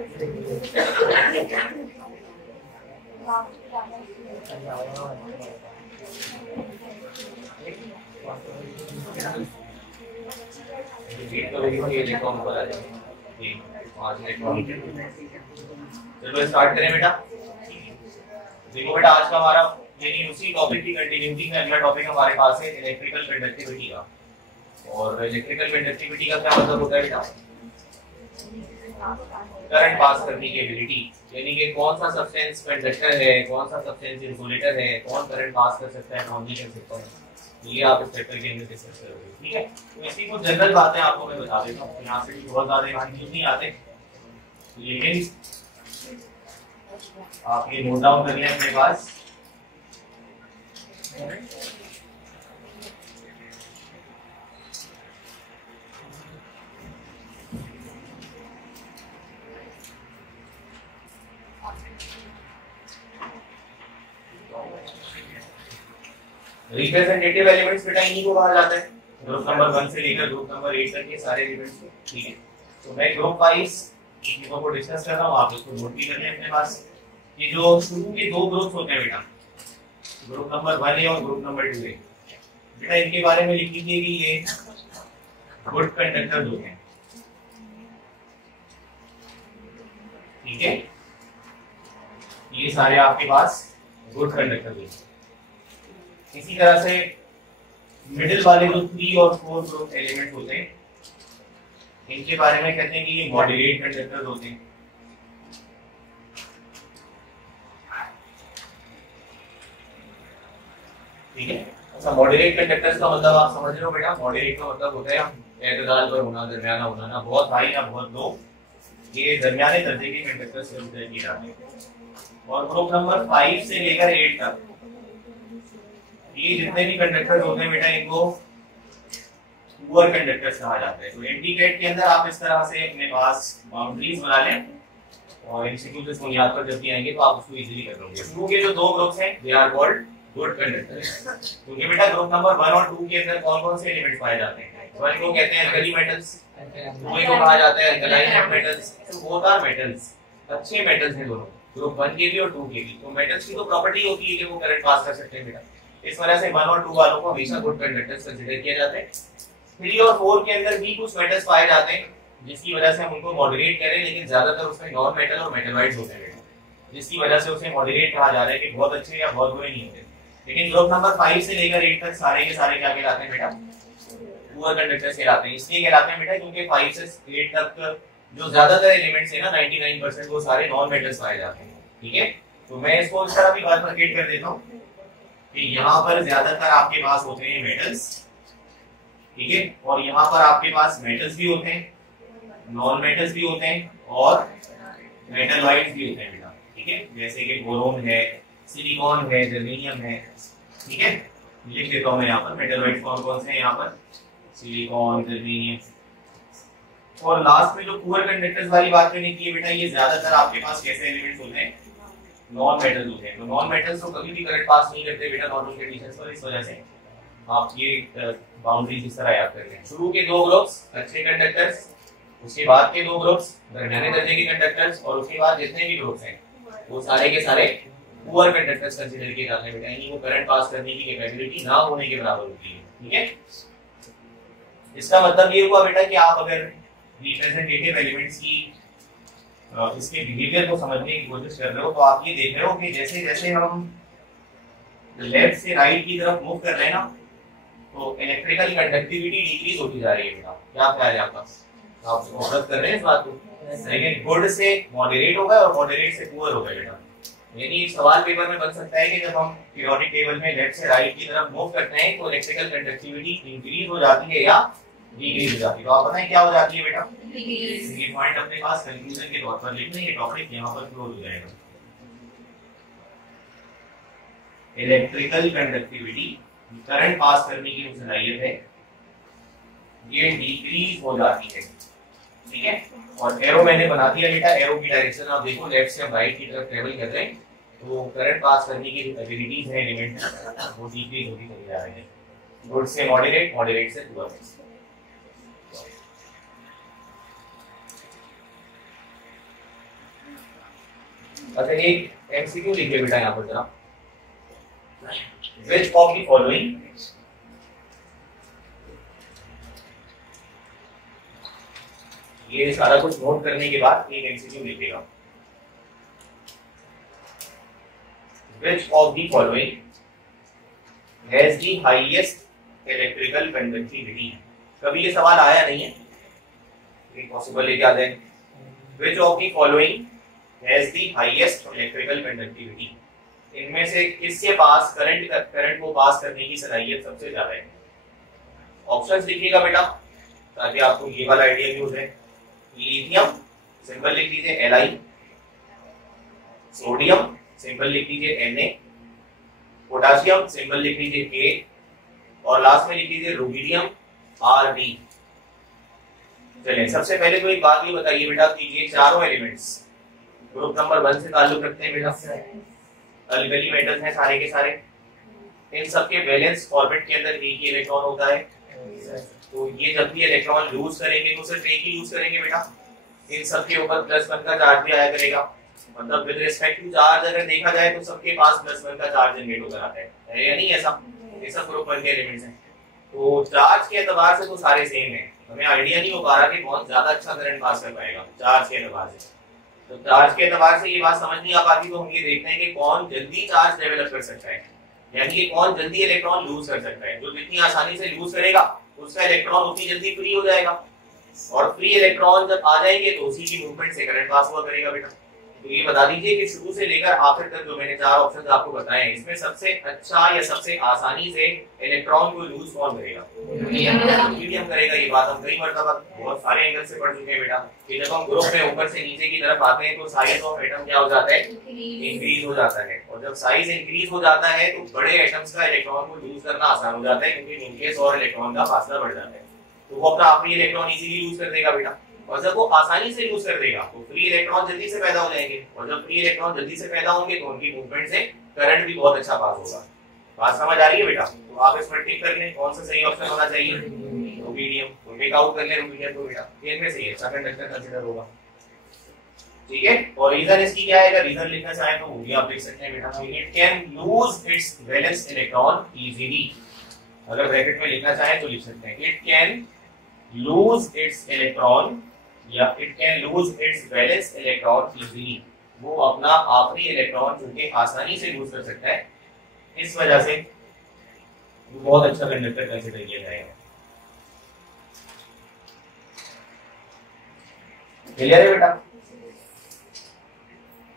चलो स्टार्ट करें बेटा। देखो बेटा, आज का हमारा यानी उसी टॉपिक की कंटिन्यूटी में अगला टॉपिक हमारे पास है इलेक्ट्रिकल कंडक्टिविटी का। और इलेक्ट्रिकल कंडक्टिविटी का क्या मतलब होता है बेटा? करंट पास करने की एबिलिटी, यानी कि कौन सा सब्सटेंस कंडक्टर है, कौन सा सब्सटेंस इंसुलेटर है, कौन करंट पास कर सकता है, कौन नहीं कर सकता है, ये आप इस चैप्टर के अंदर डिस्कस करोगे। ठीक है, तो इसकी कुछ जनरल बातें आपको मैं बता देता हूँ। यहाँ से बहुत ज्यादा नहीं आते, लेकिन आप ये नोट डाउन कर लें अपने पास। रिप्रेजेंटेटिव एलिमेंट्स बेटा इन्हीं को कहा जाता है, ग्रुप नंबर 1 से लेकर ग्रुप नंबर 8 तक के सारे एलिमेंट्स। ठीक है, तो मैं ग्रुप वाइज चीजों को डिस्कस कर रहा हूँ, आप इसको नोट भी कर लें अपने पास। ये जो शुरू के दो ग्रुप्स होते हैं बेटा, ग्रुप नंबर 1 और ग्रुप नंबर 2 बेटा, इनके बारे में लिख लीजिए कि ये गुड कंडक्टर्स होते हैं। ठीक है, ये सारे आपके पास गुड कंडक्टर्स होते हैं। इसी तरह से मिडिल वाले जो 3 और 4 ग्रुप एलिमेंट होते हैं, इनके बारे में कहते हैं कि ये मॉडरेट कंडक्टर्स होते हैं। ठीक है, अच्छा मॉडरेट कंडक्टर्स का मतलब आप समझ रहे हो बेटा? मॉडरेट का मतलब होता है एतदाल पर होना, दरमियाना होना, ना बहुत हाई ना बहुत लो, ये दरमियाने दर्जे के कंडक्टर्स कंसीडर किए जाते हैं। और ग्रुप नंबर 5 से लेकर 8 तक ये जितने भी कंडक्टर्स होते हैं बेटा, इनको पुअर कंडक्टर्स कहा जाता है। तो इंडिकेट के अंदर आप इस तरह से अपने पास बाउंड्रीज बना लें, और एमसीक्यू से बुनियाद पर जब भी आएंगे तो आप उसको इजीली कर लोगे। शुरू के जो दो ग्रुप्स हैं they are called good conductors. क्योंकि बेटा ग्रुप नंबर 1 और 2 के अंदर कौन कौन से एलिमेंट्स पाए जाते हैं? 1 को कहते हैं अल्कली मेटल्स, 2 को कहा जाता है अल्कलाइन मेटल्स। तो बोथ आर मेटल्स, अच्छे मेटल्स हैं दोनों, ग्रुप 1 के भी और 2 के भी। तो मेटल्स की तो प्रॉपर्टी होती है कि वो करंट पास कर सकते हैं बेटा, इस वजह से 1 और 2 वालों को हमेशा गुड कंडक्टर्स कंसीडर किया जाता है। 3 और 4 के अंदर भी कुछ मेटल्स पाए जाते हैं, जिसकी वजह से हम उनको मॉडरेट करें, लेकिन ज्यादातर उसमें नॉन मेटल और मेटलॉइड्स होते हैं, जिसकी वजह से उसे मॉडरेट कहा जा रहा है कि बहुत अच्छे या बहुत बुरे नहीं होते। लेकिन ग्रुप नंबर 5 से लेकर 8 तक सारे के सारे क्या कहलाते हैं बेटा? पुअर कंडक्टर्स कहलाते हैं। इसलिए कहलाते हैं बेटा क्योंकि 5 से 8 तक जो ज्यादातर एलिमेंट्स है ना, 99% वो सारे नॉन मेटल्स पाए जाते हैं। ठीक है, तो मैं इसको इस तरह भी बाइफरकेट कर देता हूँ कि यहाँ पर ज्यादातर आपके पास होते हैं मेटल्स, ठीक है, और यहाँ पर आपके पास मेटल्स भी होते हैं, नॉन मेटल्स भी होते हैं, और मेटलॉइड्स भी होते हैं बेटा। ठीक है, जैसे कि बोरोन है, सिलिकॉन है, जर्मेनियम है। ठीक है, लिख देता हूँ मैं यहाँ पर मेटलॉइड्स कौन कौन से हैं यहाँ पर, सिलिकॉन, जर्मेनियम। और लास्ट में जो पुअर कंडक्टर्स वाली बात मैंने की है बेटा, ये ज्यादातर आपके पास कैसे एलिमेंट्स होते हैं? नॉन मेटल्स होते हैं। तो नॉन मेटल्स तो कभी भी करंट पास नहीं करते बेटा नॉर्मल कंडीशंस पर, इस वजह से आप ये बाउंड्रीज इस तरह याद कर लें। शुरू के दो ग्रुप्स अच्छे कंडक्टर्स, उसके बाद के दो ग्रुप्स दरमियाने दर्जे के कंडक्टर्स, और उसके बाद जितने भी ग्रुप्स हैं वो सारे के सारे पुअर कंडक्टर्स कंसीडर किए जाते हैं बेटा, यानी वो करंट पास करने की कैपेबिलिटी ना होने के बराबर होती है। ठीक है, इसका मतलब ये हुआ बेटा कि आप अगर रिप्रेजेंटेटिव एलिमेंट्स की इसके बिहेवियर को समझने की कोशिश कर रहे हो, तो आप ये देख रहे हो कि जैसे जैसे हम लेफ्ट से राइट की तरफ मूव कर रहे हैं ना, तो इलेक्ट्रिकल कंडक्टिविटी डिक्रीज होती जा रही है बेटा। क्या ख्याल है आपका? आप फोकस कर रहे हैं इस बात को? लेकिन गुड से मॉडरेट होगा और मॉडरेट से पुअर होगा बेटा। यानी सवाल पेपर में बन सकता है कि जब हम पीरियोडिक टेबल में लेफ्ट से राइट की तरफ मूव करते हैं तो इलेक्ट्रिकल कंडक्टिविटी इंक्रीज हो जाती है या डिक्रीज हो जाती है? तो आप बताएं क्या हो जाती है बेटा? ये पॉइंट अपने पास कंक्लूजन के तौर पर लिख लें, ये टॉपिक यहाँ पर क्लोज हो जाएगा। इलेक्ट्रिकल कंडक्टिविटी, करंट पास करने की जो सलाहियत है, ये डिक्रीज हो जाती है। ठीक है, और एरो मैंने बना दिया बेटा, एरो की डायरेक्शन आप देखो, लेफ्ट से हम राइट की तरफ ट्रेवल कर रहे हैं, तो करंट पास करने की जो एबिलिटीज है एलिमेंट वो डिक्रीज होती चली जा रही है, गुड से मॉडरेट, मॉडरेट से पुअर। अच्छा एक एमसीक्यू लिखिए बेटा यहाँ पर जरा, विच ऑफ द फॉलोइंग ये सारा कुछ नोट करने के बाद एक एमसीक्यू लिखेगा, which of the following has the highest electrical conductivity? कभी ये सवाल आया नहीं है, एक पॉसिबल लेके आ जाए, which of the following has the highest electrical conductivity? इनमें से किसके पास करंट को पास करने की सलाहियत सबसे ज्यादा है? ऑप्शंस लिखिएगा बेटा ताकि आपको ये वाला आइडिया भी हो जाए। लिथियम सिंबल लिख लीजिए Li, सोडियम सिंबल लिख लीजिए Na, पोटाशियम सिंबल लिख लीजिए K और लास्ट में लिख लीजिए रुबिडियम Rd। चलिए सबसे पहले तो एक बात ये बताइए बेटा कि ये चारों एलिमेंट्स ग्रुप नंबर 1 से ताल्लुक रखते हैं बेटा, अल्कली मेटल्स हैं सारे के सारे, इन सबके वैलेंस ऑर्बिट के अंदर एक ही इलेक्ट्रॉन होता है, तो ये जब भी इलेक्ट्रॉन लूज करेंगे तो सिर्फ एक ही लूज करेंगे बेटा, इन सबके ऊपर +1 का चार्ज भी आया करेगा, मतलब विद रिस्पेक्ट टू चार्ज अगर देखा जाए तो सबके पास +1 का चार्ज जनरेट होकर आता है या नहीं ऐसा? ये सब ग्रुप 1 के एलिमेंट्स हैं, तो चार्ज के एतबार से तो सारे सेम हैं, हमें आइडिया नहीं हो पा रहा कि कौन ज्यादा अच्छा करंट पास कर पाएगा चार्ज के एतबार से। तो चार्ज के एतबार से ये बात समझ नहीं आ पाती, तो हम ये देखते हैं कि कौन जल्दी चार्ज डेवलप कर सकता है, यानी कि कौन जल्दी इलेक्ट्रॉन लूज कर सकता है। जो जितनी आसानी से लूज करेगा उसका इलेक्ट्रॉन उतनी जल्दी फ्री हो जाएगा, और फ्री इलेक्ट्रॉन जब आ जाएंगे तो उसी की मूवमेंट से करंट पास हुआ करेगा बेटा। तो ये बता दीजिए कि शुरू से लेकर आखिर तक जो मैंने 4 ऑप्शंस आपको बताए हैं, इसमें सबसे अच्छा या सबसे आसानी से इलेक्ट्रॉन को लूज कौन करेगा? मीडियम करेगा। ये बात हम कई मर्तबा बहुत सारे एंगल से पढ़ चुके हैं बेटा कि जब हम ग्रुप में ऊपर से नीचे की तरफ आते हैं तो साइज ऑफ एटम क्या हो जाता है? इंक्रीज हो जाता है, और जब साइज इंक्रीज हो जाता है तो बड़े एटम्स का इलेक्ट्रॉन को लूज करना आसान हो जाता है, क्योंकि न्यूक्लियस और इलेक्ट्रॉन का फासला बढ़ जाता है, तो वो अपना आखिरी इलेक्ट्रॉन इजीली लूज कर देगा बेटा। और जब वो आसानी से यूज कर देगा तो फ्री इलेक्ट्रॉन जल्दी से पैदा हो जाएंगे, और जब फ्री इलेक्ट्रॉन जल्दी से पैदा होंगे तो उनकी मूवमेंट से करंट भी बहुत अच्छा पास होगा। बात समझ आ रही है बेटा? तो आप इसमें टिक कर लें कौन सा सही ऑप्शन होना चाहिए, रुबिडियम, तो टिक आउट कर लें रुबिडियम को बेटा, इनमें से अच्छा कंडक्टर कंसीडर होगा। ठीक है, और रीजन इसकी क्या है? अगर रीजन लिखना चाहे तो वो भी आप लिख सकते हैं बेटा, it can lose its valence electron easily. अगर ब्रैकेट में लिखना चाहे तो लिख सकते हैं it can lose its electron या it can lose its valence electron easily. वो अपना आखिरी इलेक्ट्रॉन चूंकि आसानी से लूज कर सकता है, इस वजह से बहुत अच्छा कंडक्टर कंसीडर किया जाएगा। क्लियर है बेटा?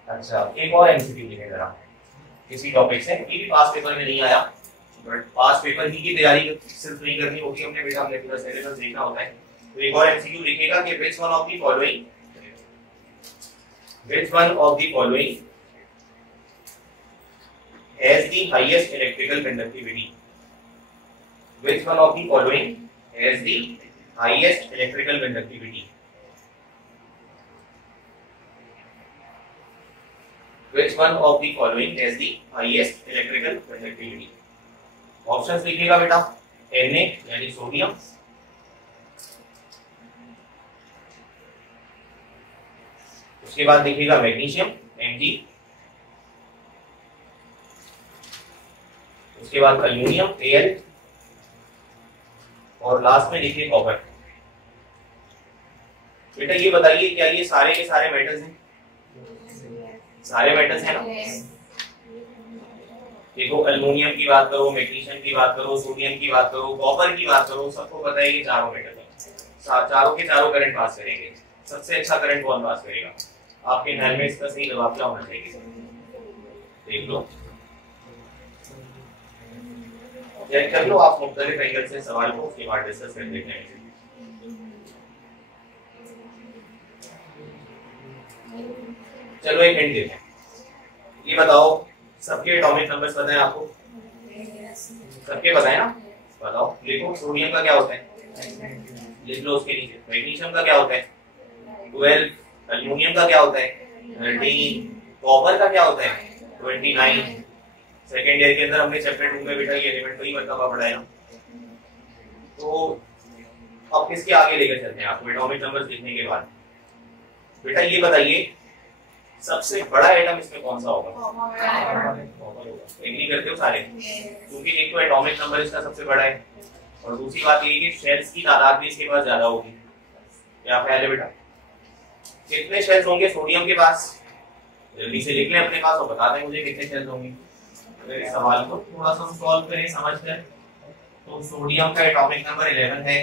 अच्छा, एक और एमसीक्यू लिखे जरा किसी टॉपिक से, ये भी पास पेपर में नहीं आया, बट पास पेपर ही की तैयारी सिर्फ नहीं करनी होगी हमने बेटा, हमने पूरा सिलेबस देखना होता है। तो एक और एमसीक्यू लिखेगा कि which one of the following has the highest electrical conductivity? Which one of the following has the highest electrical conductivity? Which one of the following has the highest electrical conductivity? Options लिखिएगा बेटा, Na यानी sodium, उसके बाद लिखिएगा magnesium Mg, उसके बाद aluminium Al, और last में लिखिए कॉपर। बेटा ये बताइए क्या ये सारे के सारे मेटल्स हैं? सारे मेटल्स हैं ना? देखो एल्युमिनियम की बात करो, मैग्नीशियम की बात करो, सोडियम की बात करो, कॉपर की बात करो, सबको पता है ये चारों मेटल हैं, चारों के चारों करंट पास करेंगे। सबसे अच्छा करंट कौन पास करेगा? आपके ध्यान में इसका सही जवाब क्या होना चाहिए? देख लो, चेक कर लो आप मुख्तलिफ एंगल से सवाल को, उसके बाद डिस्कस कर लेते हैं। चलो एक हिंट देते हैं, ये बताओ सबके एटॉमिक नंबर्स पता है आपको? सबके पता है ना? बताओ, देखो सोडियम का क्या होता है, लिख लो उसके नीचे। मैग्नीशियम का क्या होता है? 12। एल्युमिनियम का क्या होता है? 13। कॉपर का क्या होता है? 29। सेकेंड ईयर के अंदर हमने चैप्टर 2 में बेटा ये एलिमेंट कई मरतबा पढ़ाया। तो अब किसके आगे लेकर चलते हैं आपको एटॉमिक नंबर्स लिखने के बाद? बेटा ये बताइए सबसे बड़ा एटम इसमें कौन सा होगा? एग्री करते हो सारे? क्योंकि एक तो एटॉमिक नंबर इसका सबसे बड़ा है और दूसरी बात ये कि शेल्स की तादाद भी इसके पास ज्यादा होगी। क्या ख्याल है बेटा? कितने शेल्स होंगे सोडियम के पास? जल्दी से लिख लें अपने पास और बता दें मुझे कितने शेल्स होंगे। अगर इस सवाल को थोड़ा सा सॉल्व करें समझकर, तो सोडियम का एटॉमिक नंबर 11 है।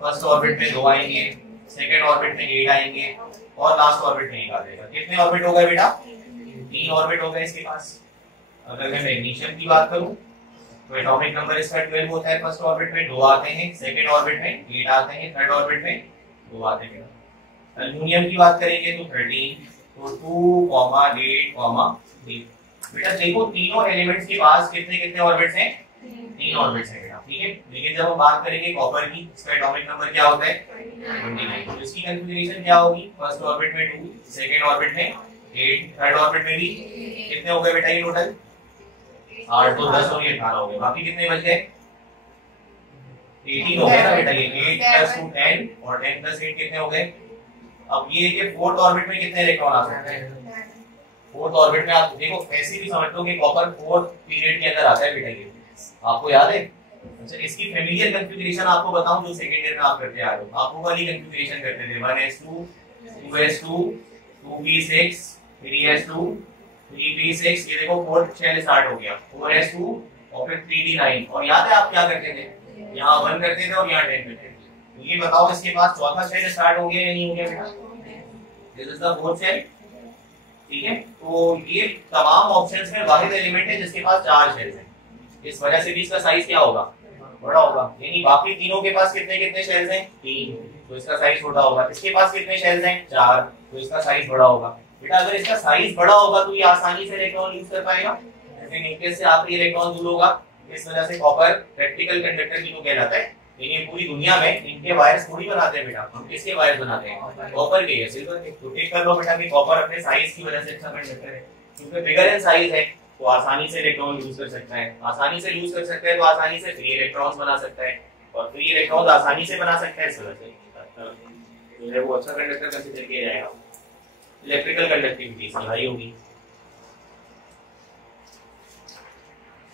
फर्स्ट ऑर्बिट में 2 आएंगे, सेकंड ऑर्बिट में 8 आएंगे और लास्ट ऑर्बिट में 1 आ जाएगा। कितने ऑर्बिट हो गए बेटा? 3 ऑर्बिट हो गए इसके पास। अगर मैं मैग्नीशियम की बात करूं तो एटॉमिक नंबर इसका 12 होता है। फर्स्ट ऑर्बिट में 2 आते हैं, सेकंड ऑर्बिट में 8 आते हैं, थर्ड ऑर्बिट में 2 आते हैं। एल्युमिनियम की बात करेंगे तो 13, तो 2, 8, 3। बेटा देखो तीनों एलिमेंट्स के पास कितने कितने ऑर्बिट्स हैं? 3 ऑर्बिट्स हैं बेटा, ठीक है। लेकिन जब हम बात करेंगे कॉपर की, इसका एटॉमिक नंबर क्या होता है? 29। तो इसकी कंफिगरेशन क्या होगी? फर्स्ट ऑर्बिट में 2, सेकंड ऑर्बिट में 8, थर्ड ऑर्बिट में भी कितने हो गए बेटा ये टोटल? 8 तो 10 और ये 18 हो गए। बाकी कितने बच गए? 18 हो गए ना बेटा। ये 8 + 2 10 और 10 + 8 कितने हो गए? अब ये कि फोर्थ ऑर्बिट में कितने इलेक्ट्रॉन आ सकते हैं? फोर्थ ऑर्बिट में आप देखो ऐसे भी समझ लो कि कॉपर फोर्थ पीरियड के अंदर आता है बेटा। ये आपको याद है? अच्छा इसकी फेमिलियर कंफिगरेशन आपको बताऊं जो सेकंड ईयर में आप करते आ रहे हो। आप वो वाली कंफिगरेशन करते थे 1s2 2s2 2p6 3s2 3p6। ये देखो फोर्थ शेल स्टार्ट हो गया 4s2 और फिर 3d9। और याद है आप क्या करते थे? यहाँ 1 करते थे और यहाँ 10 करते थे। तो ये बताओ इसके पास चौथा शेल स्टार्ट हो गया या नहीं हो गया बेटा? This is the fourth shell, ठीक है। तो ये तमाम ऑप्शंस में वाहिद एलिमेंट है जिसके पास 4 शेल्स हैं। इस वजह से भी इसका साइज क्या होगा? बड़ा होगा। यानी बाकी तीनों के पास कितने कितने शेल्स हैं? 3, तो इसका साइज छोटा होगा। इसके पास कितने शेल्स हैं? 4, तो इसका साइज बड़ा होगा। बेटा अगर इसका साइज बड़ा होगा तो ये आसानी से इलेक्ट्रॉन यूज कर पाएगा, जैसे न्यूक्लियस से आखिरी इलेक्ट्रॉन दूर होगा। इस वजह से कॉपर प्रैक्टिकल कंडक्टर भी तो कहलाता है। लेकिन पूरी दुनिया में इनके वायर्स थोड़ी बनाते हैं बेटा। हम किसके वायर बनाते हैं? कॉपर के या सिल्वर के। तो टिक कर लो बेटा कि कॉपर अपने साइज की वजह से अच्छा कंडक्टर है, क्योंकि बिगर इन साइज है तो आसानी से इलेक्ट्रॉन यूज कर सकता है। आसानी से यूज कर सकता है तो आसानी से फ्री इलेक्ट्रॉन्स बना सकता है, और फ्री इलेक्ट्रॉन्स आसानी से बना सकता है। इस वजह से जो है वो अच्छा कंडक्टर कंसीडर किया जाएगा। इलेक्ट्रिकल कंडक्टिविटी समझाई होगी।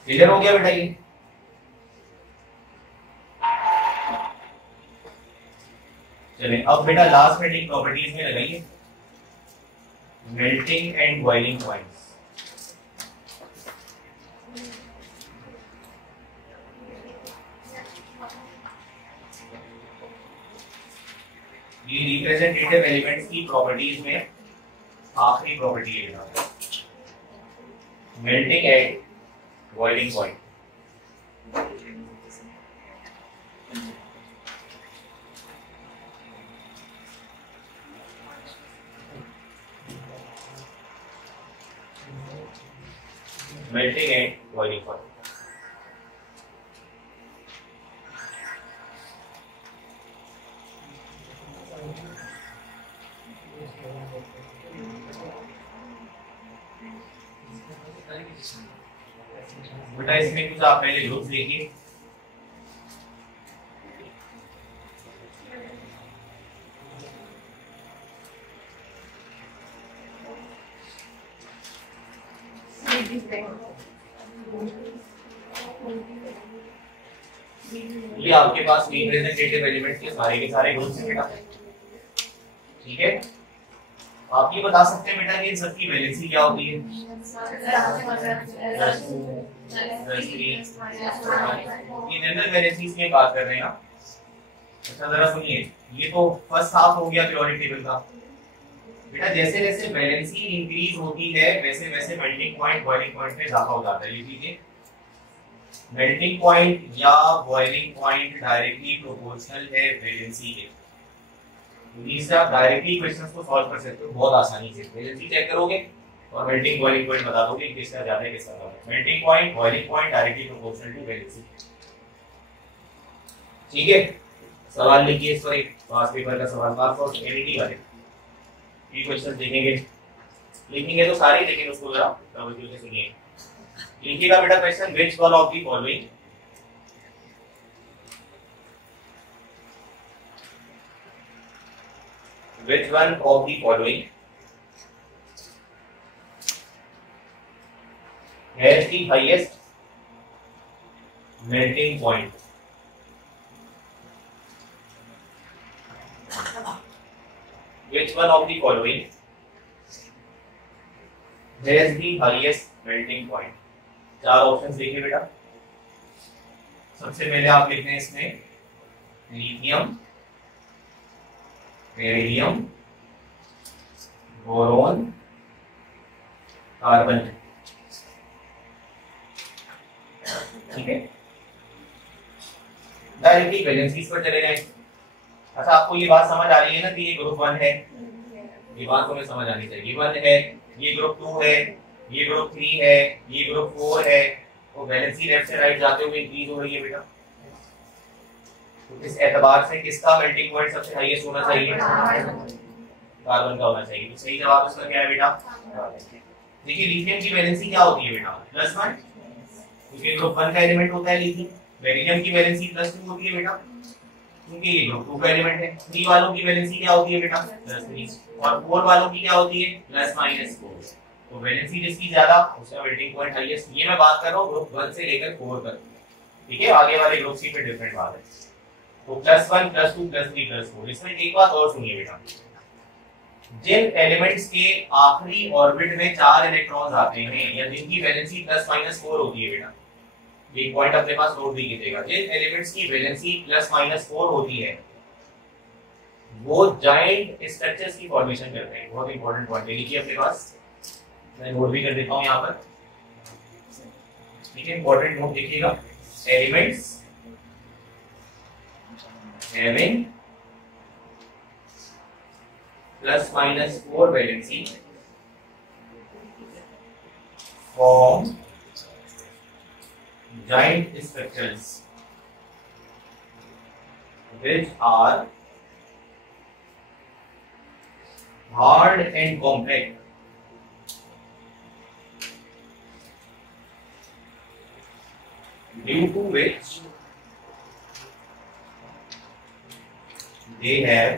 क्लियर हो गया बेटा ये? चलिए अब बेटा लास्ट में एक प्रॉपर्टीज में लगाइए, मेल्टिंग एंड बॉइलिंग पॉइंट्स। ये रिप्रेजेंटेटिव एलिमेंट्स की प्रॉपर्टीज में आखिरी प्रॉपर्टी है melting and boiling point. Melting and boiling point बेटा इसमें कुछ आप पहले ग्रुप्स देखिए। ये आपके पास रिप्रेजेंटेटिव एलिमेंट्स के सारे ग्रुप्स हैं बेटा, ठीक है। आप ये बता सकते हैं बेटा कि इन सबकी वैलेंसी क्या होती है? 10 2 10 3 ये जनरल वैलेंसीज की बात कर रहे हैं ना। अच्छा जरा सुनिए, ये तो फर्स्ट हाफ हो गया पीरियोडिक टेबल का। बेटा जैसे जैसे वैलेंसी इंक्रीज होती है वैसे वैसे मेल्टिंग पॉइंट बॉइलिंग पॉइंट में इजाफा हो जाता है। ये लीजिए मेल्टिंग पॉइंट या बॉइलिंग पॉइंट डायरेक्टली प्रोपोर्शनल है वैलेंसी के। इससे आप डायरेक्टली क्वेश्चंस को सॉल्व कर सकते हो बहुत आसानी से। वैलेंसी चेक करोगे और मेल्टिंग बॉइलिंग पॉइंट बता दोगे किसका ज्यादा है किसका कम है। Melting point boiling point directly proportional to valency, ठीक है। सवाल लिखिए इस पर, एक पास पेपर का सवाल मार्क्स और एनईटी वाले ये क्वेश्चन देखेंगे, लिखेंगे तो सारे, लेकिन उसको जरा तवज्जो से सुनिए। लिखिएगा बेटा question, which one of the following which one of the following has the highest melting point. Which one of the following has the highest melting point? चार ऑप्शंस देखिए बेटा। सबसे पहले आप लिखते हैं इसमें लिथियम, बेरिलियम, बोरोन, कार्बन। ठीक है, डायरेक्टली वैलेंसीज पर चले जाएं। अच्छा, आपको ये बात समझ आ रही है ना कि ये ग्रुप 1 है, ये बात तुम्हें समझ आनी चाहिए। 1 है, ये ग्रुप 2 है, ये ग्रुप 3 है, ये ग्रुप 4 है, तो वैलेंसी लेफ्ट से राइट जाते हुए इंक्रीज हो रही है बेटा। तो इस एतबार से किसका मेल्टिंग पॉइंट सबसे हाईएस्ट होना चाहिए? कार्बन का होना चाहिए। तो सही जवाब इसका क्या है बेटा? देखिए लिथियम की वैलेंसी क्या होती है बेटा? +1, क्योंकि ग्रुप 1 का एलिमेंट होता है लिथियम। बेरिलियम की वैलेंसी +2 होती है बेटा, क्योंकि ये ग्रुप 2 का एलिमेंट है। 3 वालों की वैलेंसी क्या होती है बेटा? +3। और 4 वालों की क्या होती है? +-4। तो वैलेंसी जिसकी ज्यादा उसका मेल्टिंग पॉइंट हाईएस्ट। ये मैं बात कर रहा हूं ग्रुप 1 से लेकर 4 तक। ठीक है, आगे वाले ग्रुप सी पे डिफरेंट बात है। तो +1 +2 +3 +4। इसमें एक बात और सुनिए बेटा, जिन एलिमेंट्स के आखिरी ऑर्बिट में 4 इलेक्ट्रॉन्स आते हैं या जिनकी वैलेंसी +-4 होती है बेटा, एक पॉइंट अपने पास नोट भी कीजिएगा, जिन एलिमेंट्स की वैलेंसी +-4 होती है वो जाइंट स्ट्रक्चर्स की फॉर्मेशन करते हैं। बहुत इंपॉर्टेंट पॉइंट है, लिखिए अपने पास, मैं नोट भी कर देता हूं यहां पर। ठीक है, इंपॉर्टेंट नोट देखिएगा। Elements having +-4 valency form giant structures which are hard and compact due to which they have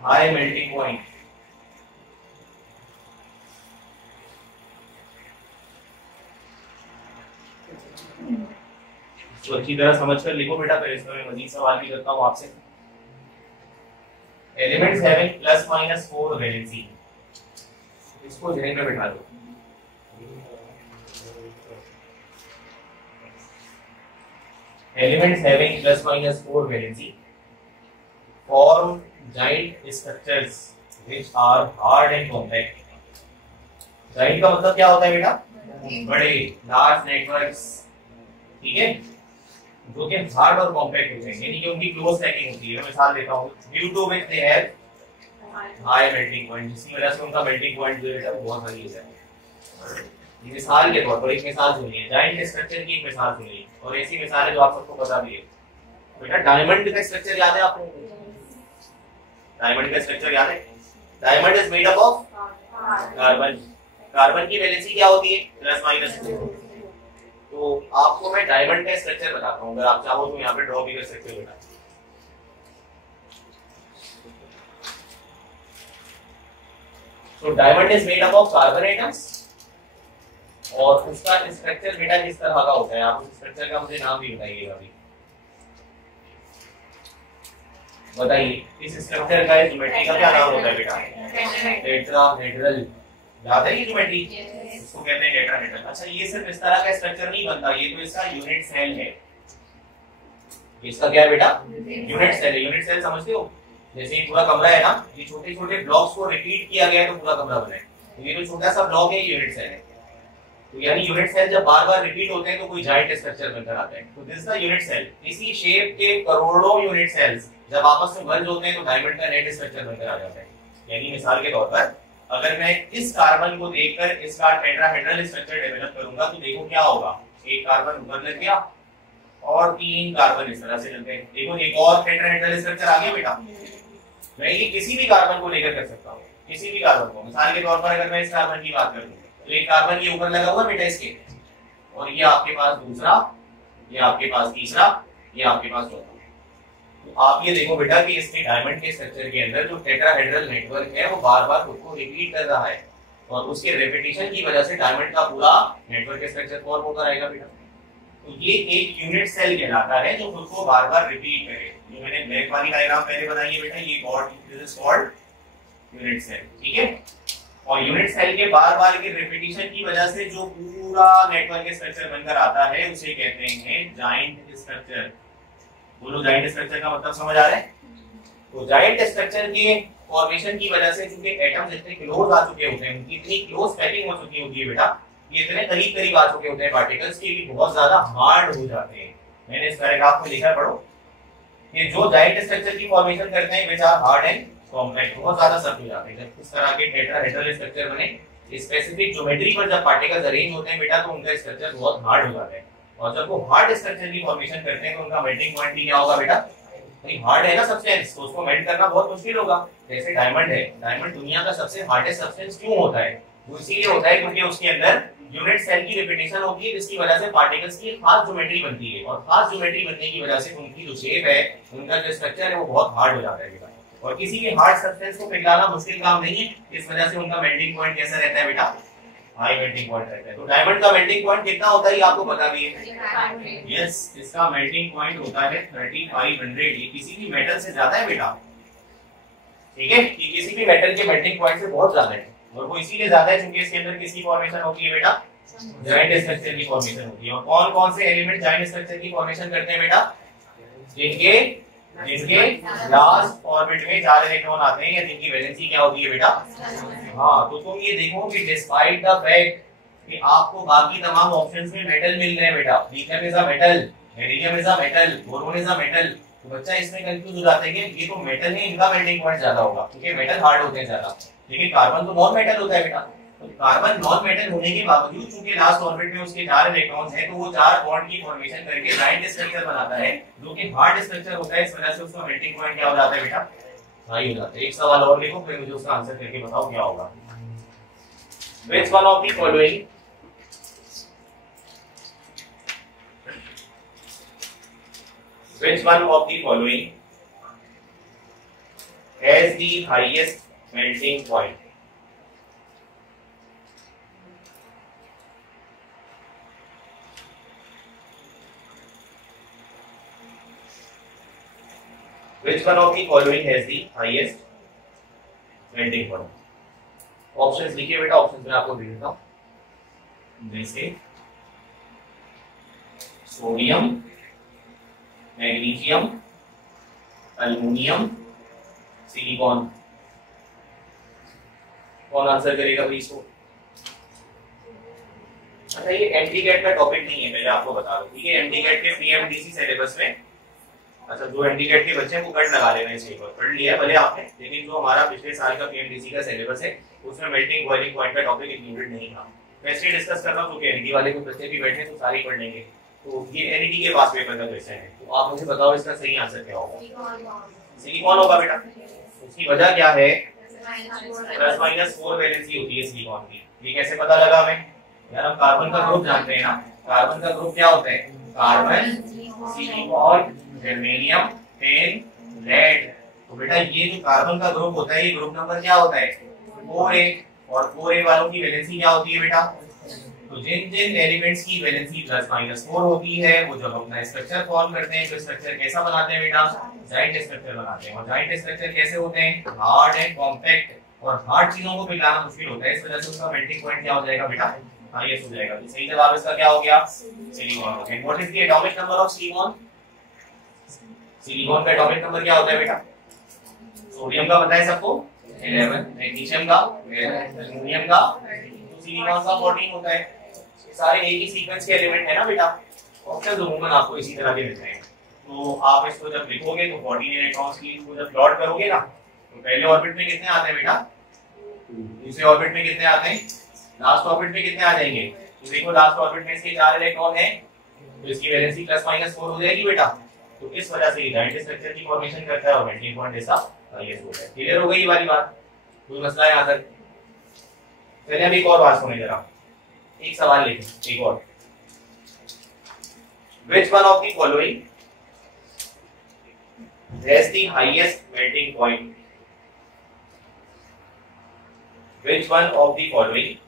high melting point। तो अच्छी तरह समझकर लिखो बेटा, फिर इसमें मैं मजीद सवाल भी करता हूं आपसे। एलिमेंट्स हैविंग +-4 वैलेंसी, इसको ध्यान में बिठा दो। Elements having +-4 valency form giant structures which are hard and compact. Giant का मतलब क्या होता है बेटा? बड़े, लार्ज नेटवर्क्स। ठीक है, जो कि हार्ड और कॉम्पैक्ट होते हैं, यानी कि उनकी क्लोज स्टैकिंग होती है। मैं मिसाल देता हूं, due to which they have high melting point, जिसकी वजह से उनका मेल्टिंग पॉइंट जो है बहुत हाई है। ये मिसाल के तौर पर एक मिसाल सुनिए, जाइंट स्ट्रक्चर की एक मिसाल सुनिए, और ऐसी मिसाल है जो आप सबको पता भी है। बेटा डायमंड का स्ट्रक्चर याद है आपको? डायमंड का स्ट्रक्चर याद है? Diamond is made up of carbon. Carbon की वैलेंसी क्या होती है? +-4। तो आपको मैं डायमंड का स्ट्रक्चर बताता हूं, अगर आप चाहो तो यहाँ पे ड्रॉ भी कर सकते हो बेटा। तो diamond is made up of carbon atoms, और उसका स्ट्रक्चर बेटा किस तरह का होता है? आप उस स्ट्रक्चर का मुझे नाम भी बताइएगा अभी। बताइए, इस स्ट्रक्चर का ज्योमेट्री का क्या नाम होता है बेटा? टेट्राहेड्रल। याद है ये ज्योमेट्री? इसको कहते हैं टेट्राहेड्रल। अच्छा, ये सिर्फ इस तरह का स्ट्रक्चर नहीं बनता, ये तो इसका यूनिट सेल है। इसका क्या है बेटा? यूनिट सेल है। यूनिट सेल समझते हो? जैसे ये पूरा कमरा है ना, ये छोटे छोटे ब्लॉक्स को रिपीट किया गया है तो पूरा कमरा बना है। तो ये जो छोटा सा ब्लॉक है यूनिट सेल है। तो यानी यूनिट सेल जब बार बार रिपीट होते हैं तो कोई जाइंट स्ट्रक्चर बनकर आता है। तो this is the unit cell. इसी शेप के करोड़ों यूनिट सेल्स जब आपस में मर्ज होते हैं तो डायमंड का नेट स्ट्रक्चर बनकर आ जाता है। यानी मिसाल के तौर पर अगर मैं इस कार्बन को देखकर इसका टेट्राहेड्रल स्ट्रक्चर डेवलप करूंगा तो देखो क्या होगा। एक कार्बन ऊपर लग गया और 3 कार्बन इस तरह से चलते हैं। देखो एक और टेट्राहेड्रल स्ट्रक्चर आ गया बेटा। मैं ये किसी भी कार्बन को लेकर कर सकता हूँ, किसी भी कार्बन को। मिसाल के तौर पर अगर मैं इस कार्बन की बात करूँ तो एक कार्बन ये ऊपर लगा हुआ बेटा इसके, और ये आपके पास दूसरा, ये आपके पास तीसरा, ये आपके पास चौथा। तो आप ये देखो बेटा कि इसके डायमंड के स्ट्रक्चर के अंदर जो टेट्राहेड्रल नेटवर्क है वो बार बार खुद को रिपीट कर रहा है। और उसके रेपिटेशन की वजह से डायमंड का पूरा नेटवर्क स्ट्रक्चर फॉर्म होता रहेगा बेटा। तो ये एक यूनिट सेल कहलाता है जो खुद को बार-बार रिपीट करे। जो मैंने ब्लैक वाली डायग्राम पहले बनाई है बेटा, ये कॉल्ड यूनिट सेल, ठीक है। और यूनिट सेल के बार-बार के रिपीटिशन की वजह से जो पूरा नेटवर्क स्ट्रक्चर बनकर आता है उसे कहते हैं जायंट स्ट्रक्चर। बोलो जायंट स्ट्रक्चर का मतलब समझ आ रहा है? तो जायंट स्ट्रक्चर के फॉर्मेशन की वजह से क्योंकि एटम्स इतने क्लोज आ चुके होते हैं, उनकी इतनी क्लोज पैकिंग हो चुकी होती है बेटा, ये इतने करीब करीब आ चुके होते हैं पार्टिकल्स के भी बहुत ज्यादा हार्ड हो जाते हैं। मैंने इस पैराग्राफ में लिखा है, पढ़ो। ये जो जायंट स्ट्रक्चर की फॉर्मेशन करते हैं बेटा हार्ड एंड कॉम्पैक्ट, बहुत ज्यादा सख्त हो जाते हैं। जब इस तरह के टेट्राहेड्रल स्ट्रक्चर बने स्पेसिफिक ज्योमेट्री पर जब पार्टिकल्स अरेंज होते हैं बेटा तो उनका स्ट्रक्चर बहुत हार्ड हो जाता है। और जब वो हार्ड स्ट्रक्चर की फॉर्मेशन करते हैं तो उनका मेल्टिंग पॉइंट भी क्या होगा बेटा? हार्ड है ना सब्सटेंस, तो उसको मेल्ट करना बहुत मुश्किल होगा। जैसे डायमंड है, डायमंड दुनिया का सबसे हार्डेस्ट सब्सटेंस क्यों होता है? वो इसीलिए होता है क्योंकि उसके अंदर यूनिट सेल की रिपीटेशन होती है, जिसकी वजह से पार्टिकल्स की खास ज्योमेट्री बनती है। और खास ज्योमेट्री बनने की वजह से उनकी जो शेप है, उनका जो स्ट्रक्चर है वो बहुत हार्ड हो जाता है बेटा। और किसी भी हार्ड सब्सटेंस को पिघलाना मुश्किल काम नहीं है, इस वजह से उनका मेल्टिंग पॉइंट कैसा रहता है बेटा? हाई मेल्टिंग पॉइंट रहता है। तो डायमंड का मेल्टिंग पॉइंट कितना होता है ये आपको पता भी है? यस, इसका मेल्टिंग पॉइंट होता है 3500। ये किसी भी मेटल से ज्यादा है बेटा, ठीक है। ये किसी भी मेटल के मेल्टिंग पॉइंट से बहुत ज्यादा है। और वो इसीलिए ज्यादा है क्योंकि इसके अंदर किसकी फॉर्मेशन होती है बेटा? जायंट स्ट्रक्चर की फॉर्मेशन होती है। और कौन कौन से एलिमेंट जायंट स्ट्रक्चर की फॉर्मेशन करते हैं बेटा? जिनके लास्ट ऑर्बिट में 4 इलेक्ट्रॉन आते हैं या जिनकी वैलेंसी क्या होती है बेटा? हाँ, तो तुम ये देखो कि डिस्पाइट द फैक्ट कि आपको बाकी तमाम ऑप्शंस में मेटल मिल रहे हैं बेटा, lithium is a metal, beryllium is a metal, boron is a metal, तो बच्चा इसमें कंफ्यूज हो जाता है कि ये तो मेटल है, इनका मेल्टिंग पॉइंट ज्यादा होगा क्योंकि मेटल हार्ड होते हैं ज्यादा। लेकिन कार्बन तो नॉन मेटल होता है बेटा। तो कार्बन नॉन मेटल होने के बावजूद चूंकि लास्ट ऑर्बिट में उसके 4 इलेक्ट्रॉन्स हैं, तो वो 4 बॉन्ड की फॉर्मेशन करके जायंट स्ट्रक्चर बनाता है जो कि हार्ड स्ट्रक्चर होता है। इस वजह से उसका मेल्टिंग पॉइंट क्या हो जाता है बेटा? हाई हो जाता है। एक सवाल और लिखो, फिर मुझे उसका आंसर करके बताओ क्या होगा। Which one of the following has the highest melting point? Which one of the following has the highest melting point? Options लिखिए बेटा, ऑप्शंस में आपको दे देता हूं। जैसे सोडियम, मैग्नीशियम, एल्युमिनियम, सिलिकॉन। कौन आंसर करेगा भाई इसको? अच्छा, ये एमटीगेट का टॉपिक नहीं है, पहले आपको बता दूं, ठीक है। एमटीगेट के पीएमडीसी सिलेबस में, अच्छा जो एमटीगेट के बच्चे हैं वो कट लगा लेना, इसे पढ़ लिया भले आपने, लेकिन जो हमारा पिछले साल का पीएमडीसी का सिलेबस है उसमें मेल्टिंग बॉइलिंग पॉइंट का टॉपिक इंक्लूडेड नहीं था। मैं इसलिए डिस्कस कर रहा हूं क्योंकि एनईटी वाले कुछ बच्चे भी बैठे तो सारे पढ़ लेंगे। तो ये एनईटी के पास पेपर का क्वेश्चन है, तो आप मुझे बताओ इसका सही आंसर क्या होगा? सिलिकॉन होगा बेटा। उसकी वजह क्या है? +-4 वैलेंसी होती है सिलिकॉन की। ये कैसे पता लगा हमें? यार हम कार्बन का ग्रुप जानते हैं ना, कार्बन का ग्रुप क्या होता है? Carbon, silicon, germanium, tin, lead. तो बेटा ये जो कार्बन का ग्रुप होता है, ये ग्रुप नंबर क्या होता है? 4A। और 4A वालों की वैलेंसी क्या होती है बेटा? तो जिन जिन एलिमेंट्स की वैलेंसी +-4 होती है वो जब अपना स्ट्रक्चर फॉर्म करते हैं तो स्ट्रक्चर कैसा बनाते हैं बेटा? जायंट स्ट्रक्चर बनाते हैं। और जायंट स्ट्रक्चर कैसे होते हैं? Hard and compact. और हार्ड चीजों को पिघलाना मुश्किल होता है, इस वजह से उसका मेल्टिंग पॉइंट क्या हो जाएगा बेटा? हाईएस्ट हो जाएगा। तो सही जवाब इसका क्या हो गया? सिलिकॉन हो गया। What is the atomic number of silicon? Silicon का एटॉमिक नंबर क्या होता है बेटा? सोडियम का पता है सबको 11, मैग्नीशियम का 12, एल्युमिनियम का, तो सिलिकॉन का 14 होता है। ये सारे एक ही सीक्वेंस के एलिमेंट है ना बेटा। ऑप्शन अमूमन आपको इसी तरह के मिलते हैं। तो आप इसको जब लिखोगे तो 14 इलेक्ट्रॉन्स की इसको जब प्लॉट करोगे ना, तो पहले ऑर्बिट में कितने आते हैं बेटा? दूसरे ऑर्बिट में कितने आते हैं? लास्ट ऑर्बिट में कितने आ जाएंगे? तो देखो लास्ट ऑर्बिट में इसके 4 इलेक्ट्रॉन है, तो इसकी वैलेंसी +-4 हो जाएगी बेटा। तो इस वजह से ये जायंट स्ट्रक्चर की फॉर्मेशन करता है और मेल्टिंग पॉइंट ऐसा हाईएस्ट होता है। क्लियर हो गई ये वाली बात? कोई मसला है यहां तक? चलिए अब एक और बात सुनिए जरा, एक सवाल लिखें, एक और। Which one of the following has the highest melting point? Which one of the following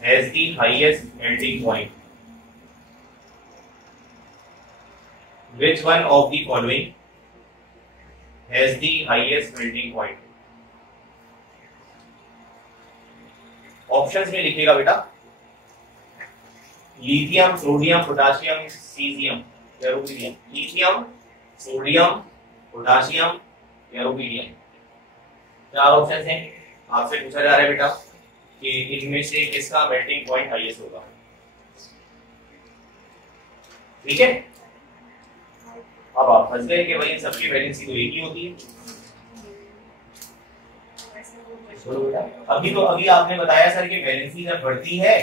has the highest melting point? Which one of the following has the highest melting point? Options में लिखिएगा बेटा, lithium, sodium, potassium, caesium या rubidium. Lithium, sodium, potassium या rubidium, चार options हैं। आपसे पूछा जा रहा है बेटा कि इनमें से किसका मेल्टिंग पॉइंट हाईएस्ट होगा। ठीक है, अब आप फंस गए कि भाई सबकी वैलेंसी तो एक ही होती है। अभी आपने बताया सर कि वैलेंसी जब बढ़ती है